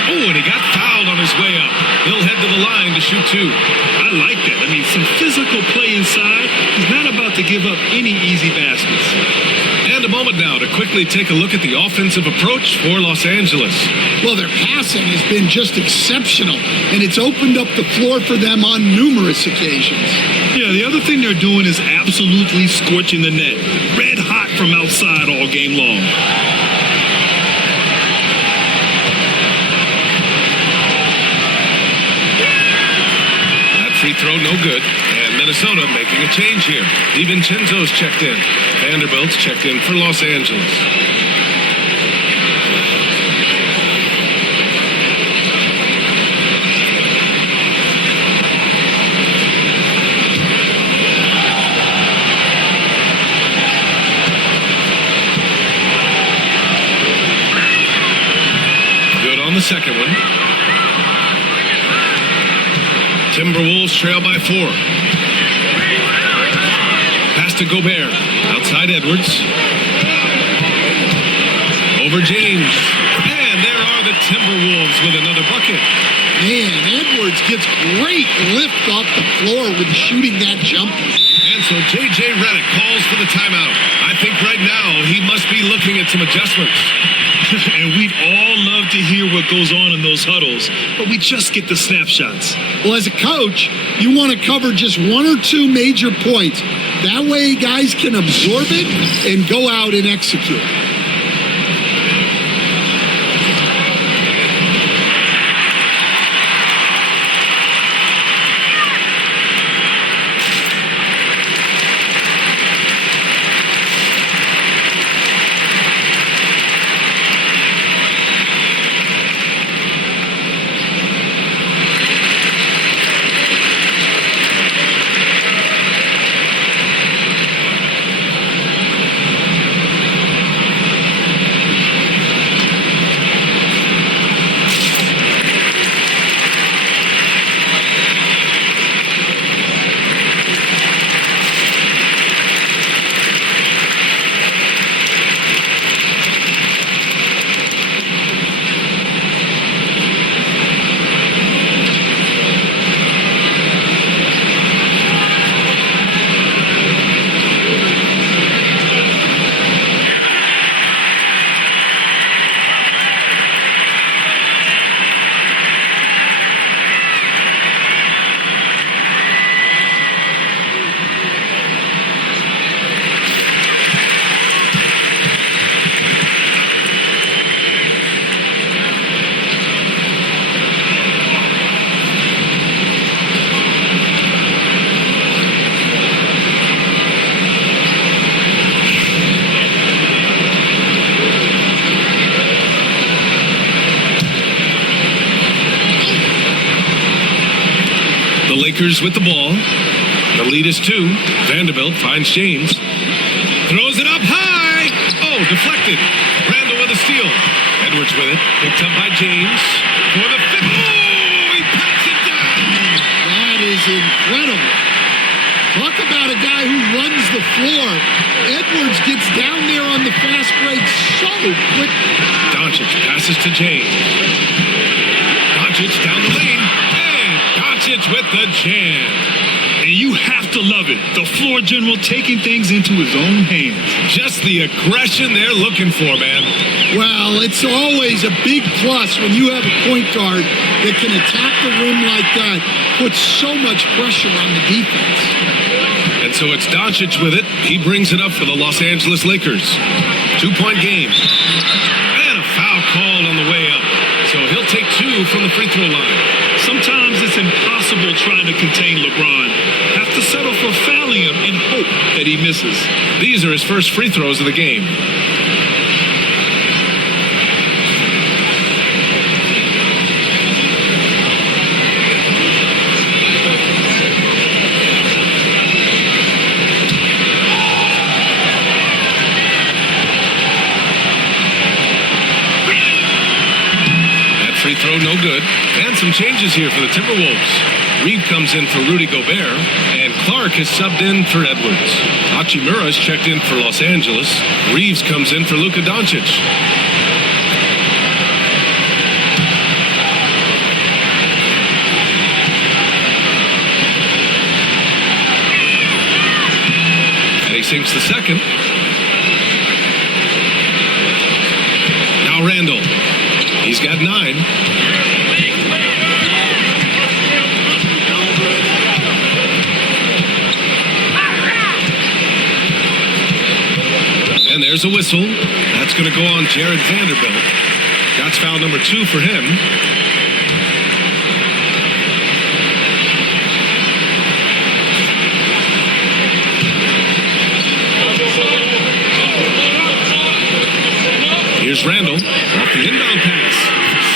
Oh, and he got fouled on his way up. He'll head to the line to shoot 2. I like that. I mean, some physical play inside. He's not about to give up any easy baskets. And a moment now to quickly take a look at the offensive approach for Los Angeles. Well, their passing has been just exceptional, and it's opened up the floor for them on numerous occasions. Yeah, the other thing they're doing is absolutely scorching the net. Red hot from outside all game long. Free throw, no good. And Minnesota making a change here. DiVincenzo's checked in. Vanderbilt's checked in for Los Angeles. Good on the second one. Timberwolves trail by 4. Pass to Gobert. Outside Edwards. Over James. And there are the Timberwolves with another bucket. Man, Edwards gets great lift off the floor when shooting that jumper. And so J.J. Redick calls for the timeout. I think right now he must be looking at some adjustments. And we'd all love to hear what goes on in those huddles, but we just get the snapshots. Well, as a coach, you want to cover just 1 or 2 major points. That way guys can absorb it and go out and execute. Lakers with the ball. The lead is 2. Vanderbilt finds James. Throws it up high. Oh, deflected. Randall with a steal. Edwards with it. Picked up by James. For the 5th. Oh, he pats it down. That is incredible. Talk about a guy who runs the floor. Edwards gets down there on the fast break so quickly. Doncic passes to James. Doncic down the lane. And Doncic with the jam. And you have to love it. The floor general taking things into his own hands. Just the aggression they're looking for, man. Well, it's always a big plus when you have a point guard that can attack the rim like that, put so much pressure on the defense. And so it's Doncic with it. He brings it up for the Los Angeles Lakers. 2-point game. And a foul called on the way up. So he'll take 2 from the free throw line. Sometimes it's impossible trying to contain LeBron. Have to settle for fouling him and hope that he misses. These are his first free throws of the game. Free throw, no good. And some changes here for the Timberwolves. Reed comes in for Rudy Gobert, and Clark is subbed in for Edwards. Hachimura's checked in for Los Angeles. Reeves comes in for Luka Doncic. And he sinks the second. Now Randall. He's got 9. And there's a whistle. That's going to go on Jared Vanderbilt. That's foul number 2 for him. Here's Randall off the inbound pass.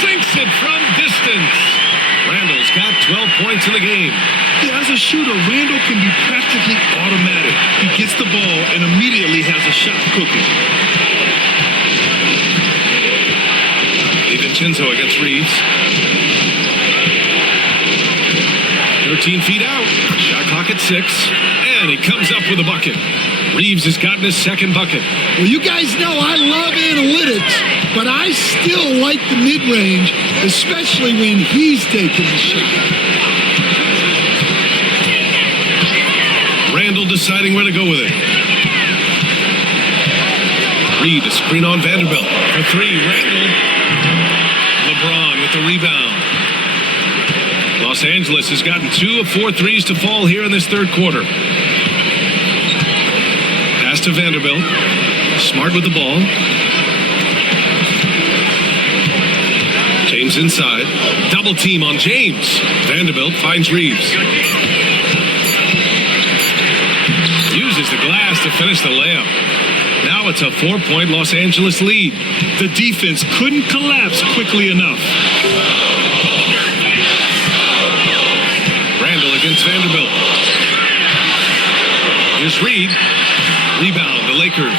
Sinks it from distance. Randall's got 12 points in the game. Yeah, as a shooter, Randall can be practically automatic. He gets the ball and immediately has a shot cooking. DiVincenzo against Reeves. 13 feet out. Shot clock at 6. And he comes up with a bucket. Reeves has gotten his second bucket. Well, you guys know I love analytics, but I still like the mid-range, especially when he's taking the shot. Randall deciding where to go with it. Reed, a screen on Vanderbilt. For 3, Randall. LeBron with the rebound. Los Angeles has gotten 2 of 4 threes to fall here in this third quarter. Pass to Vanderbilt. Smart with the ball. James inside. Double team on James. Vanderbilt finds Reeves. Uses the glass to finish the layup. Now it's a 4-point Los Angeles lead. The defense couldn't collapse quickly enough. Randall against Vanderbilt. Here's Reed. Rebound, the Lakers.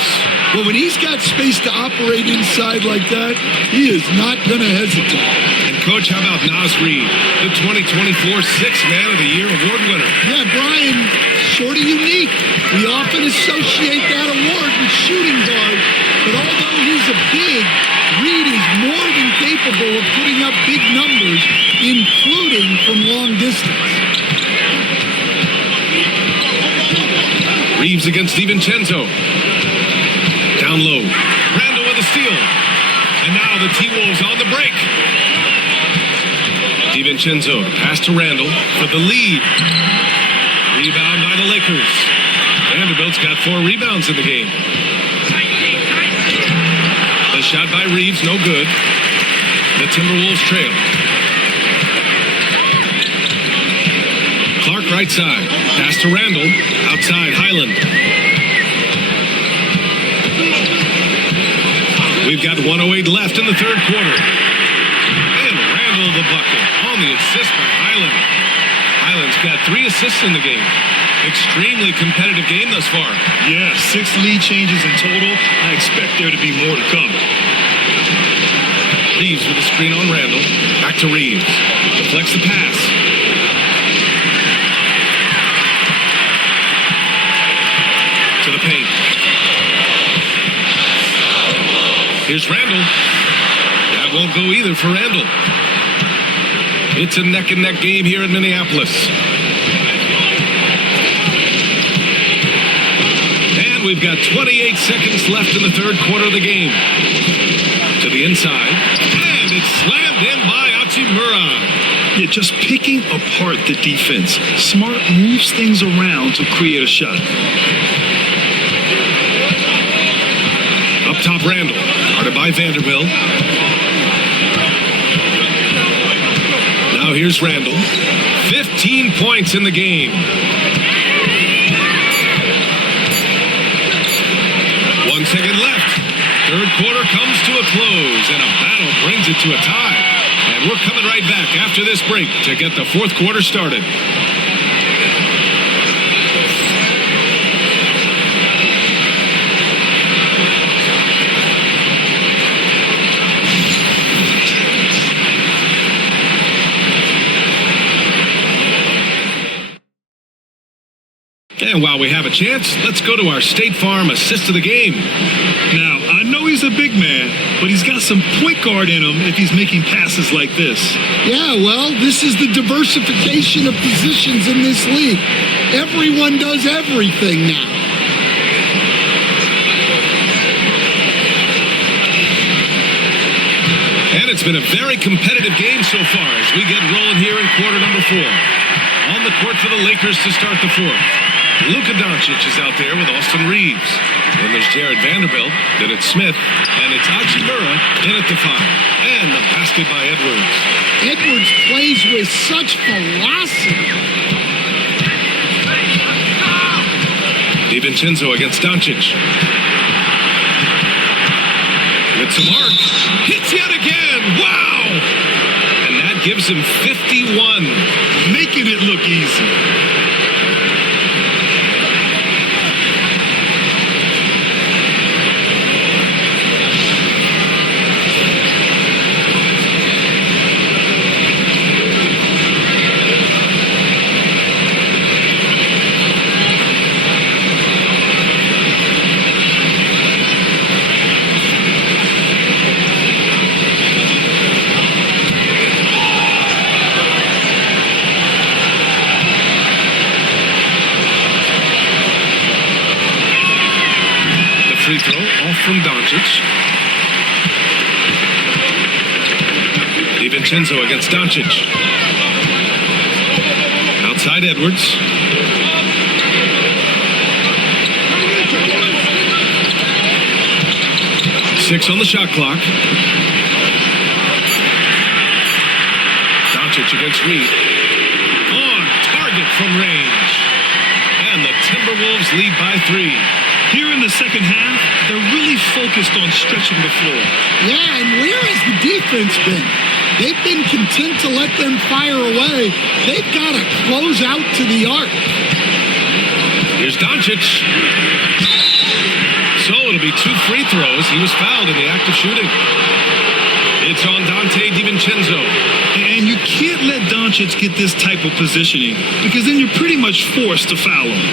Well, when he's got space to operate inside like that, he is not going to hesitate. And, Coach, how about Naz Reid, the 2024 Sixth Man of the Year award winner? Yeah, Brian, sort of unique. We often associate that award with shooting guards, but although he's a big, Reed is more than capable of putting up big numbers, including from long distance. Reeves against DiVincenzo. Down low. Randall with a steal. And now the T-Wolves on the break. DiVincenzo, pass to Randall for the lead. Rebound by the Lakers. Vanderbilt's got 4 rebounds in the game. The shot by Reeves, no good. The Timberwolves trail. Clark right side. Pass to Randall. Outside, Highland. We've got 1:08 left in the third quarter. And Randall the bucket on the assist by Highland. Island's got 3 assists in the game. Extremely competitive game thus far. Yeah, 6 lead changes in total. I expect there to be more to come. Reeves with a screen on Randall. Back to Reeves. Deflects the pass. To the paint. Here's Randall. That won't go either for Randall. It's a neck-and-neck game here in Minneapolis. And we've got 28 seconds left in the third quarter of the game. To the inside. And it's slammed in by Hachimura. Yeah, just picking apart the defense. Smart moves things around to create a shot. Up top, Randall. Guarded by Vanderbilt. Now here's Randall. 15 points in the game. 1 second left. Third quarter comes to a close, and a battle brings it to a tie. And we're coming right back after this break to get the fourth quarter started. And while we have a chance, let's go to our State Farm assist of the game. Now, I know he's a big man, but he's got some point guard in him if he's making passes like this. Yeah, well, this is the diversification of positions in this league. Everyone does everything now. And it's been a very competitive game so far as we get rolling here in quarter number 4. On the court for the Lakers to start the fourth. Luka Doncic is out there with Austin Reeves. Then there's Jared Vanderbilt. Then it's Smith. And it's Hachimura in at the 5. And the basket by Edwards. Edwards plays with such velocity. DiVincenzo against Doncic. With some arc. Hits yet again. Wow! And that gives him 51. Making it look easy. Free throw off from Doncic. DiVincenzo against Doncic. Outside Edwards. Six on the shot clock. Doncic against Reed. On target from range. And the Timberwolves lead by 3. Here in the second half, they're really focused on stretching the floor. Yeah, and where has the defense been? They've been content to let them fire away. They've got to close out to the arc. Here's Doncic. So it'll be 2 free throws. He was fouled in the act of shooting. It's on Dante DiVincenzo. And you can't let Doncic get this type of positioning because then you're pretty much forced to foul him.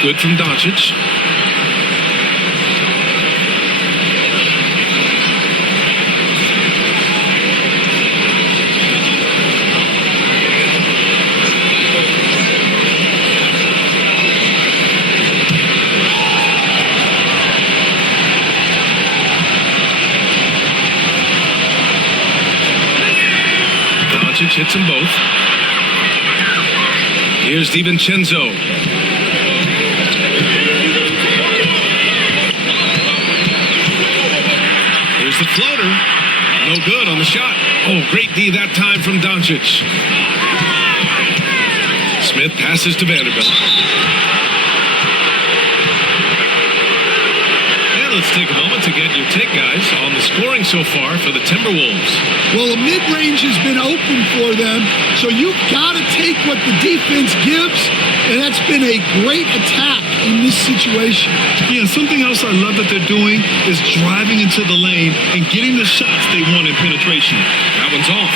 Good from Doncic. Doncic hits them both. Here's DiVincenzo. Here's the floater. No good on the shot. Oh, great D that time from Doncic. Smith passes to Vanderbilt. And let's take a moment to get your take, guys, on the scoring so far for the Timberwolves. Well, a mid-range has been open for them, so you've got to take what the defense gives, and that's been a great attack in this situation. Yeah, something else I love that they're doing is driving into the lane and getting the shots they want in penetration. That one's off.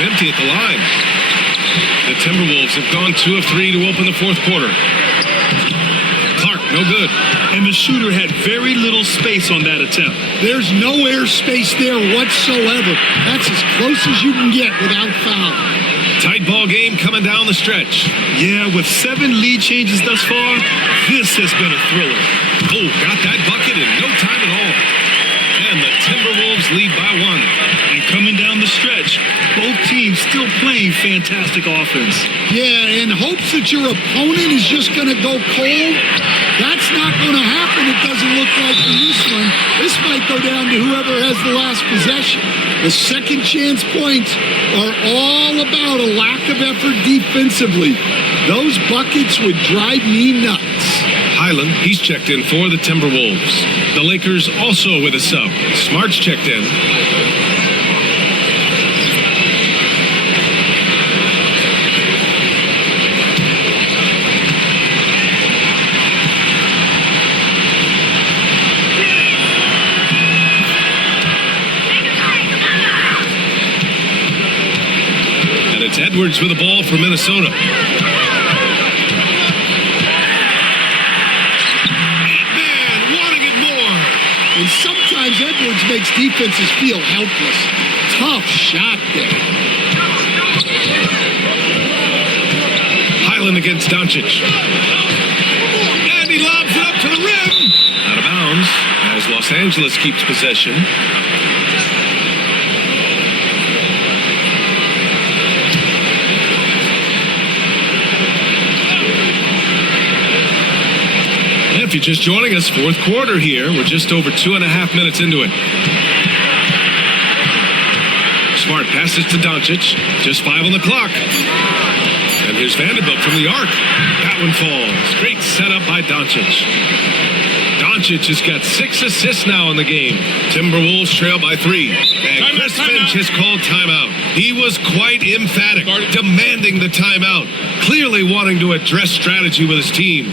Empty at the line. The Timberwolves have gone 2 of 3 to open the fourth quarter. Clark, no good. And the shooter had very little space on that attempt. There's no air space there whatsoever. That's as close as you can get without foul. Tight ball game coming down the stretch. Yeah, with 7 lead changes thus far, this has been a thriller. Oh, got that bucket in no time at all. And the Timberwolves lead by 1. And coming down the stretch, both teams still playing fantastic offense. Yeah, in hopes that your opponent is just going to go cold, that's not going to happen. It doesn't look like for this one. This might go down to whoever has the last possession. The second chance points are all about a lack of effort defensively. Those buckets would drive me nuts. Highland, he's checked in for the Timberwolves. The Lakers also with a sub. Smart's checked in. And it's Edwards with the ball for Minnesota. And sometimes Edwards makes defenses feel helpless. Tough shot there. Highland against Doncic. And he lobs it up to the rim. Out of bounds as Los Angeles keeps possession. If you're just joining us, fourth quarter here. We're just over 2.5 minutes into it. Smart passes to Doncic. Just 5 on the clock. And here's Vanderbilt from the arc. That one falls. Great setup by Doncic. Doncic has got 6 assists now in the game. Timberwolves trail by 3. And Chris Finch has called timeout. He was quite emphatic, demanding the timeout. Clearly wanting to address strategy with his team.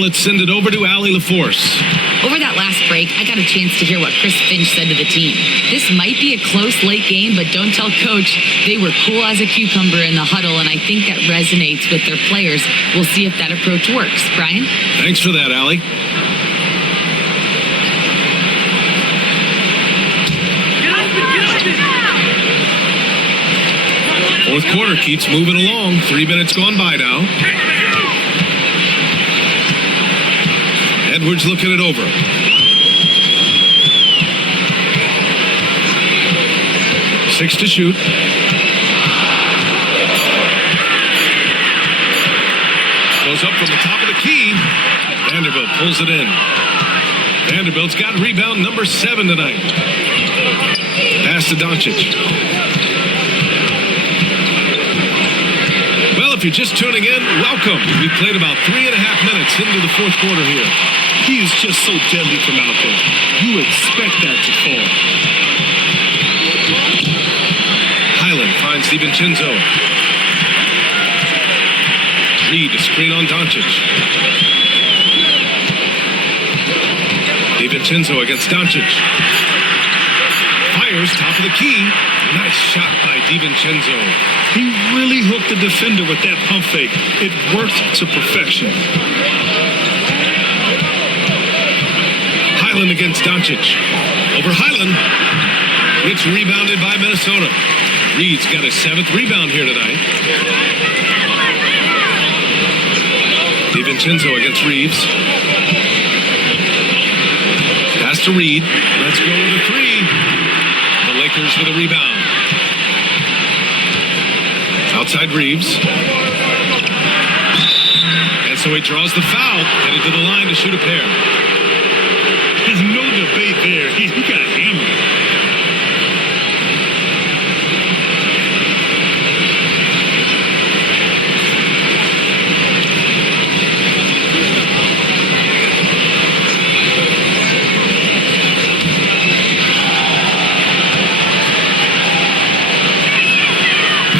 Let's send it over to Allie LaForce. Over that last break, I got a chance to hear what Chris Finch said to the team. This might be a close late game, but don't tell Coach. They were cool as a cucumber in the huddle, and I think that resonates with their players. We'll see if that approach works. Brian? Thanks for that, Allie. Quarter keeps moving along. 3 minutes gone by now. Edwards looking it over. Six to shoot. Goes up from the top of the key. Vanderbilt pulls it in. Vanderbilt's got rebound number 7 tonight. Pass to Doncic. Well, if you're just tuning in, welcome. We played about 3.5 minutes into the fourth quarter here. He is just so deadly from out there. You expect that to fall. Highland finds DiVincenzo. Reed, a screen on Doncic. DiVincenzo against Doncic. Fires, top of the key. Nice shot by DiVincenzo. He really hooked the defender with that pump fake. It worked to perfection. Highland against Doncic. Over Highland. It's rebounded by Minnesota. Reed's got his 7th rebound here tonight. DiVincenzo against Reeves. Pass to Reed. Let's go with a 3. The Lakers with a rebound. Outside Reeves. And so he draws the foul. Headed to the line to shoot a pair. There's no debate there. He got hammered.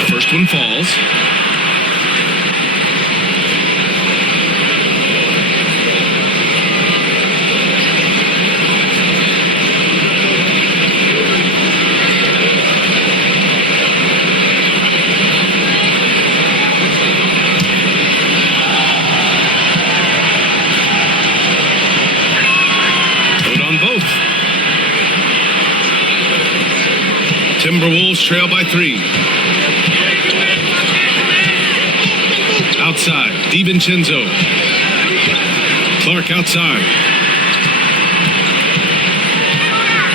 First one falls. Good on both. Timberwolves trail by 3. Outside, DiVincenzo. Clark outside.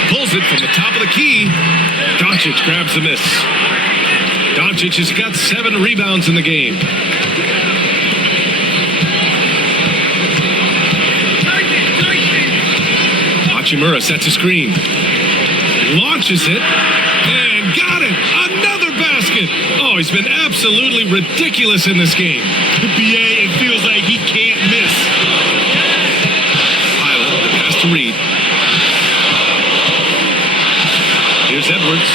Pulls it from the top of the key. Doncic grabs the miss. Doncic has got 7 rebounds in the game. Hachimura sets a screen. Launches it. And got it. Another basket. Oh, he's been absolutely ridiculous in this game. The BA, it feels like he can't miss. Highland, the pass to Reed. Here's Edwards.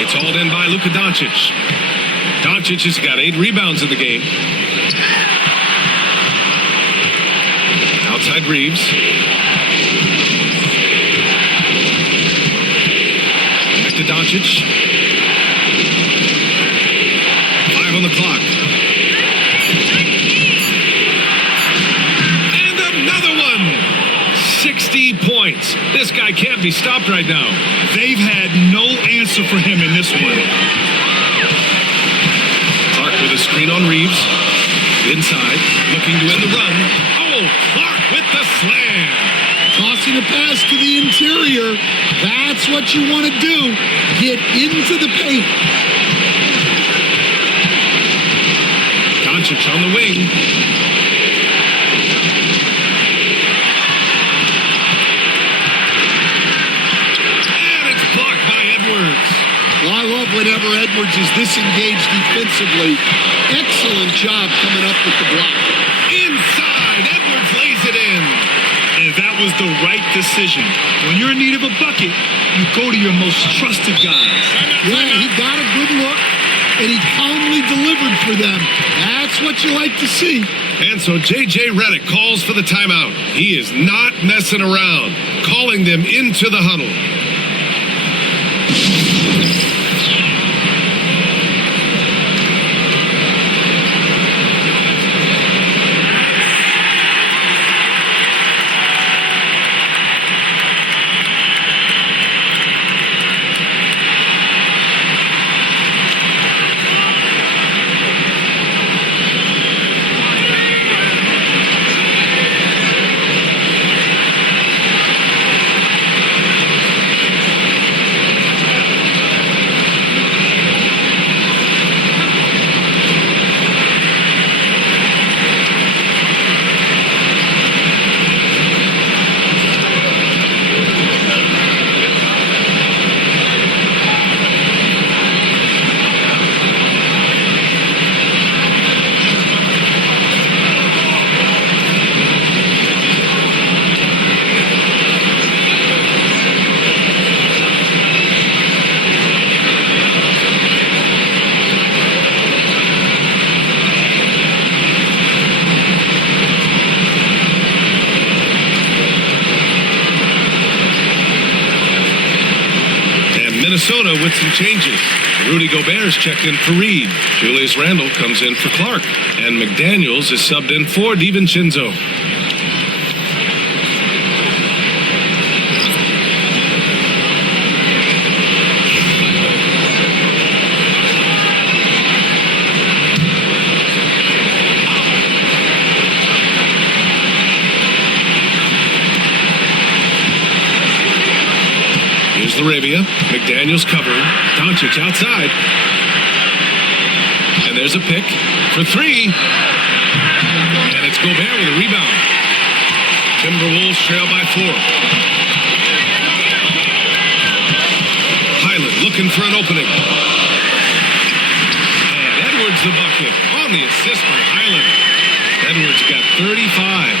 It's hauled in by Luka Doncic. Doncic has got 8 rebounds in the game. Outside Reeves. Back to Doncic. 5 on the clock. And another one. 60 points. This guy can't be stopped right now. They've had no answer for him in this one. Clark with a screen on Reeves. Inside, looking to end the run. Oh, Clark with the slam. Tossing a pass to the interior. That's what you want to do. Get into the paint. Doncic on the wing. And it's blocked by Edwards. Well, I love whenever Edwards is disengaged defensively. Excellent job coming up with the block. Inside, Edwards lays it in. And that was the right decision. When you're in need of a bucket, you go to your most trusted guys. Yeah, he got a good look, and he calmly delivered for them. That's what you like to see. And so J.J. Redick calls for the timeout. He is not messing around, calling them into the huddle. some changes. Rudy Gobert's checked in for Reed. Julius Randle comes in for Clark. And McDaniels is subbed in for DiVincenzo. Arabia. McDaniels covering. Doncic outside. And there's a pick for three. And it's Gobert with a rebound. Timberwolves trail by 4. Highland looking for an opening. And Edwards the bucket on the assist by Highland. Edwards got 35.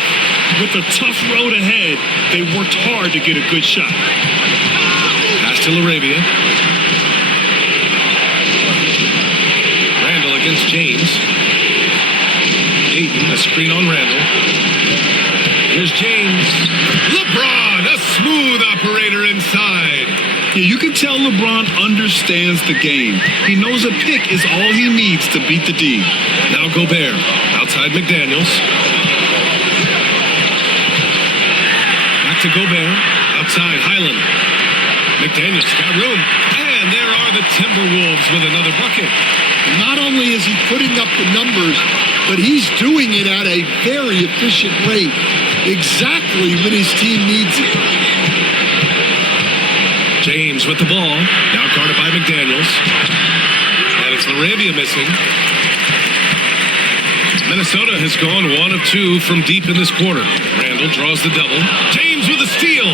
With a tough road ahead, they worked hard to get a good shot. To Arabia. Randle against James. Ayton, a screen on Randle. Here's James. LeBron, a smooth operator inside. Yeah, you can tell LeBron understands the game. He knows a pick is all he needs to beat the D. Now Gobert, outside McDaniels. Back to Gobert, outside Highland. McDaniels got room. And there are the Timberwolves with another bucket. Not only is he putting up the numbers, but he's doing it at a very efficient rate. Exactly when his team needs it. James with the ball. Now guarded by McDaniels. And it's Arabia missing. Minnesota has gone 1 of 2 from deep in this quarter. Randle draws the double. James with a steal.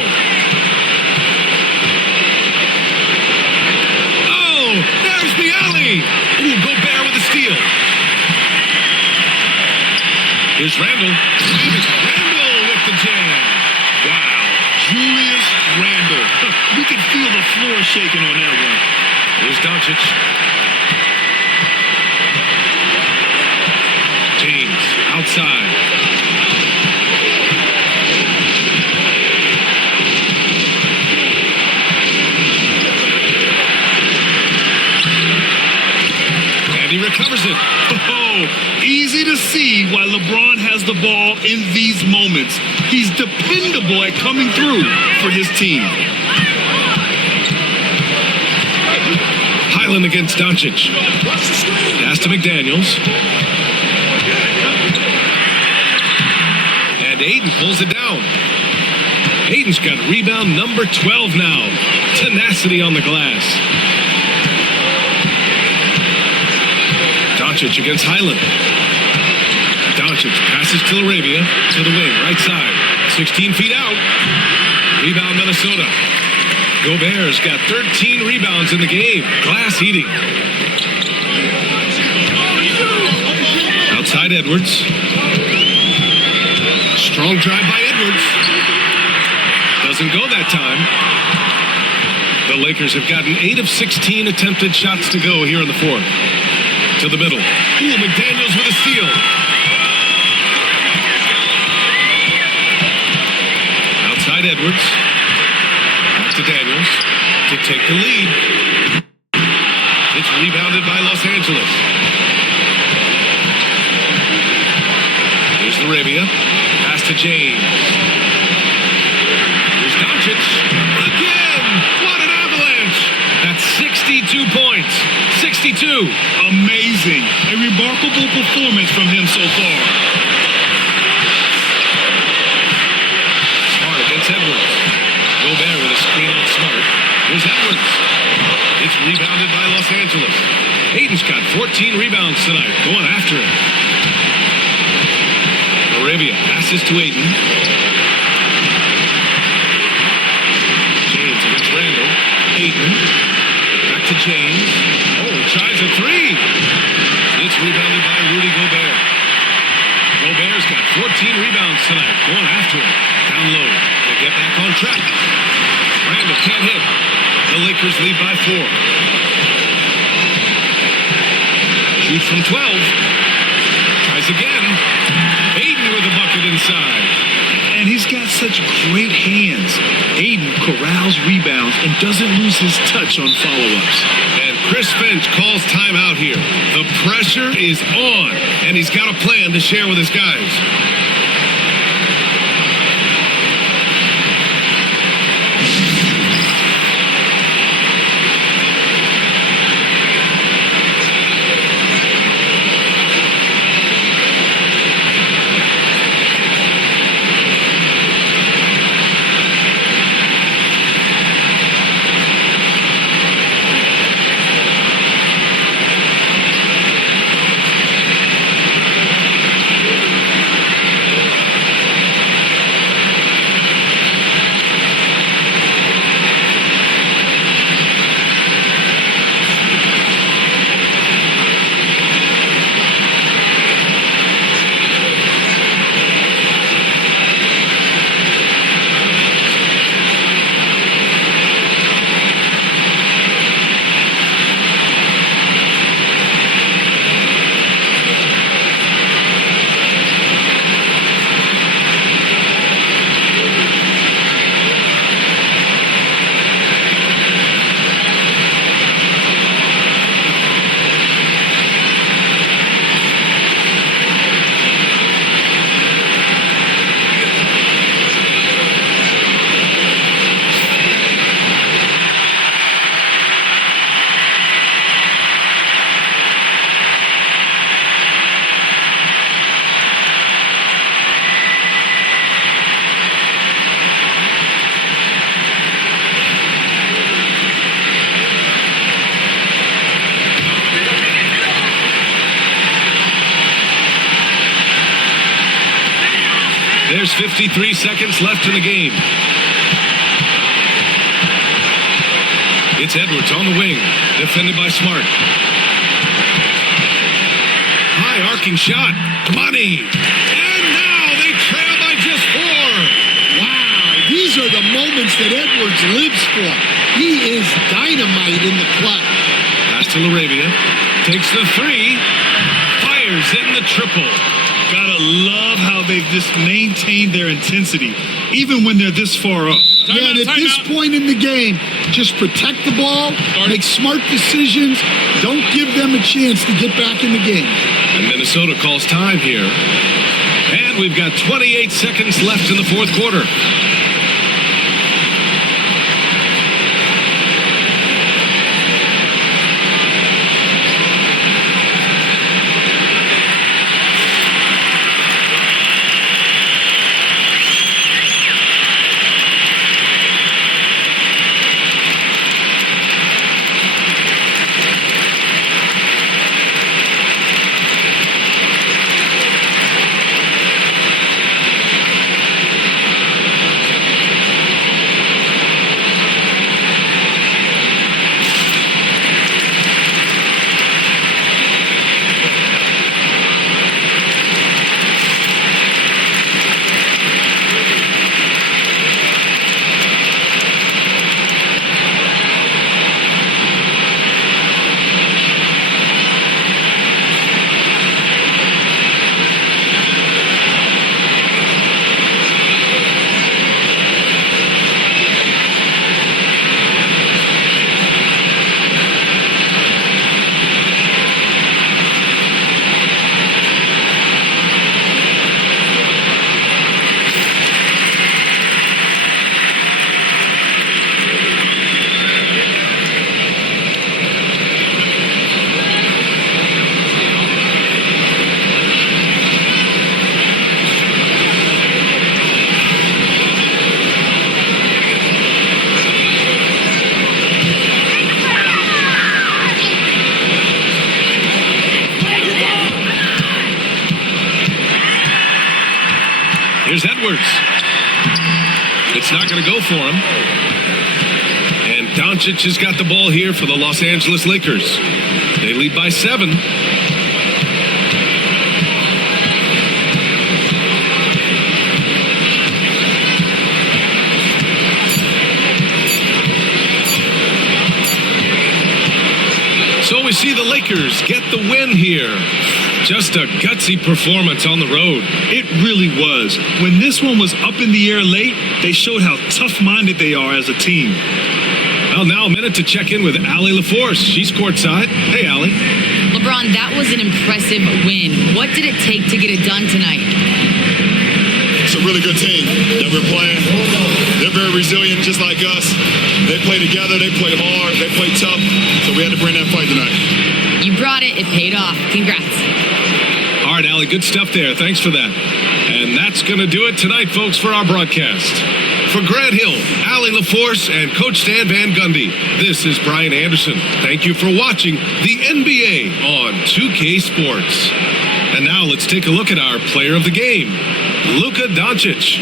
There's the alley. Ooh, Gobert with a steal. Here's Randle. Randle with the jam. Wow. Julius Randle. You can feel the floor shaking on that one. Here's Doncic. James outside. He recovers it. Oh, easy to see why LeBron has the ball in these moments. He's dependable at coming through for his team. Highland against Doncic. Pass to McDaniels. And Ayton pulls it down. Ayton's got rebound number 12 now. Tenacity on the glass. Doncic against Highland. Doncic passes to Arabia to the wing, right side. 16 feet out. Rebound Minnesota. Gobert's got 13 rebounds in the game. Glass eating. Outside Edwards. Strong drive by Edwards. Doesn't go that time. The Lakers have gotten 8 of 16 attempted shots to go here in the fourth. To the middle. Ooh, McDaniels with a steal. Outside Edwards. Back to Daniels to take the lead. It's rebounded by Los Angeles. Here's Arabia. Pass to James. Here's Doncic. Again! What an avalanche! That's 62 points. 62. Amazing. A remarkable performance from him so far. Smart against Edwards. Gobert with a screen on Smart. Here's Edwards. It's rebounded by Los Angeles. Ayton's got 14 rebounds tonight. Going after it. Arabia passes to Ayton. James against Randle. Ayton. Back to James. Oh, he tries a three. It's rebounded by Rudy Gobert. Gobert's got 14 rebounds tonight. Going after it. Down low. They get back on track. Randle can't hit. The Lakers lead by 4. Shoots from 12. Tries again. Ayton with a bucket inside. And he's got such great hands. Aiden corrals rebounds and doesn't lose his touch on follow-ups. And Chris Finch calls timeout here. The pressure is on, and he's got a plan to share with his guys. There's 53 seconds left in the game. It's Edwards on the wing, defended by Smart. High arcing shot. Money. And now they trail by just 4. Wow, these are the moments that Edwards lives for. He is dynamite in the clutch. Pass to Laravia. Takes the 3. Fires in the triple. Gotta love how they've just maintained their intensity, even when they're this far up. And at this point in the game, just protect the ball, make smart decisions, don't give them a chance to get back in the game. And Minnesota calls time here. And we've got 28 seconds left in the fourth quarter. Here's Edwards. It's not going to go for him. And Doncic has got the ball here for the Los Angeles Lakers. They lead by 7. So we see the Lakers get the win here. Just a gutsy performance on the road. It really was. When this one was up in the air late, they showed how tough-minded they are as a team. Well, now a minute to check in with Allie LaForce. She's courtside. Hey, Allie. LeBron, that was an impressive win. What did it take to get it done tonight? It's a really good team that we're playing. They're very resilient, just like us. They play together. They play hard. They play tough. So we had to bring that fight tonight. You brought it. It paid off. Congrats. All right, Allie, good stuff there. Thanks for that. And that's going to do it tonight, folks, for our broadcast. For Grant Hill, Allie LaForce, and Coach Stan Van Gundy, this is Brian Anderson. Thank you for watching the NBA on 2K Sports. And now let's take a look at our player of the game, Luka Doncic.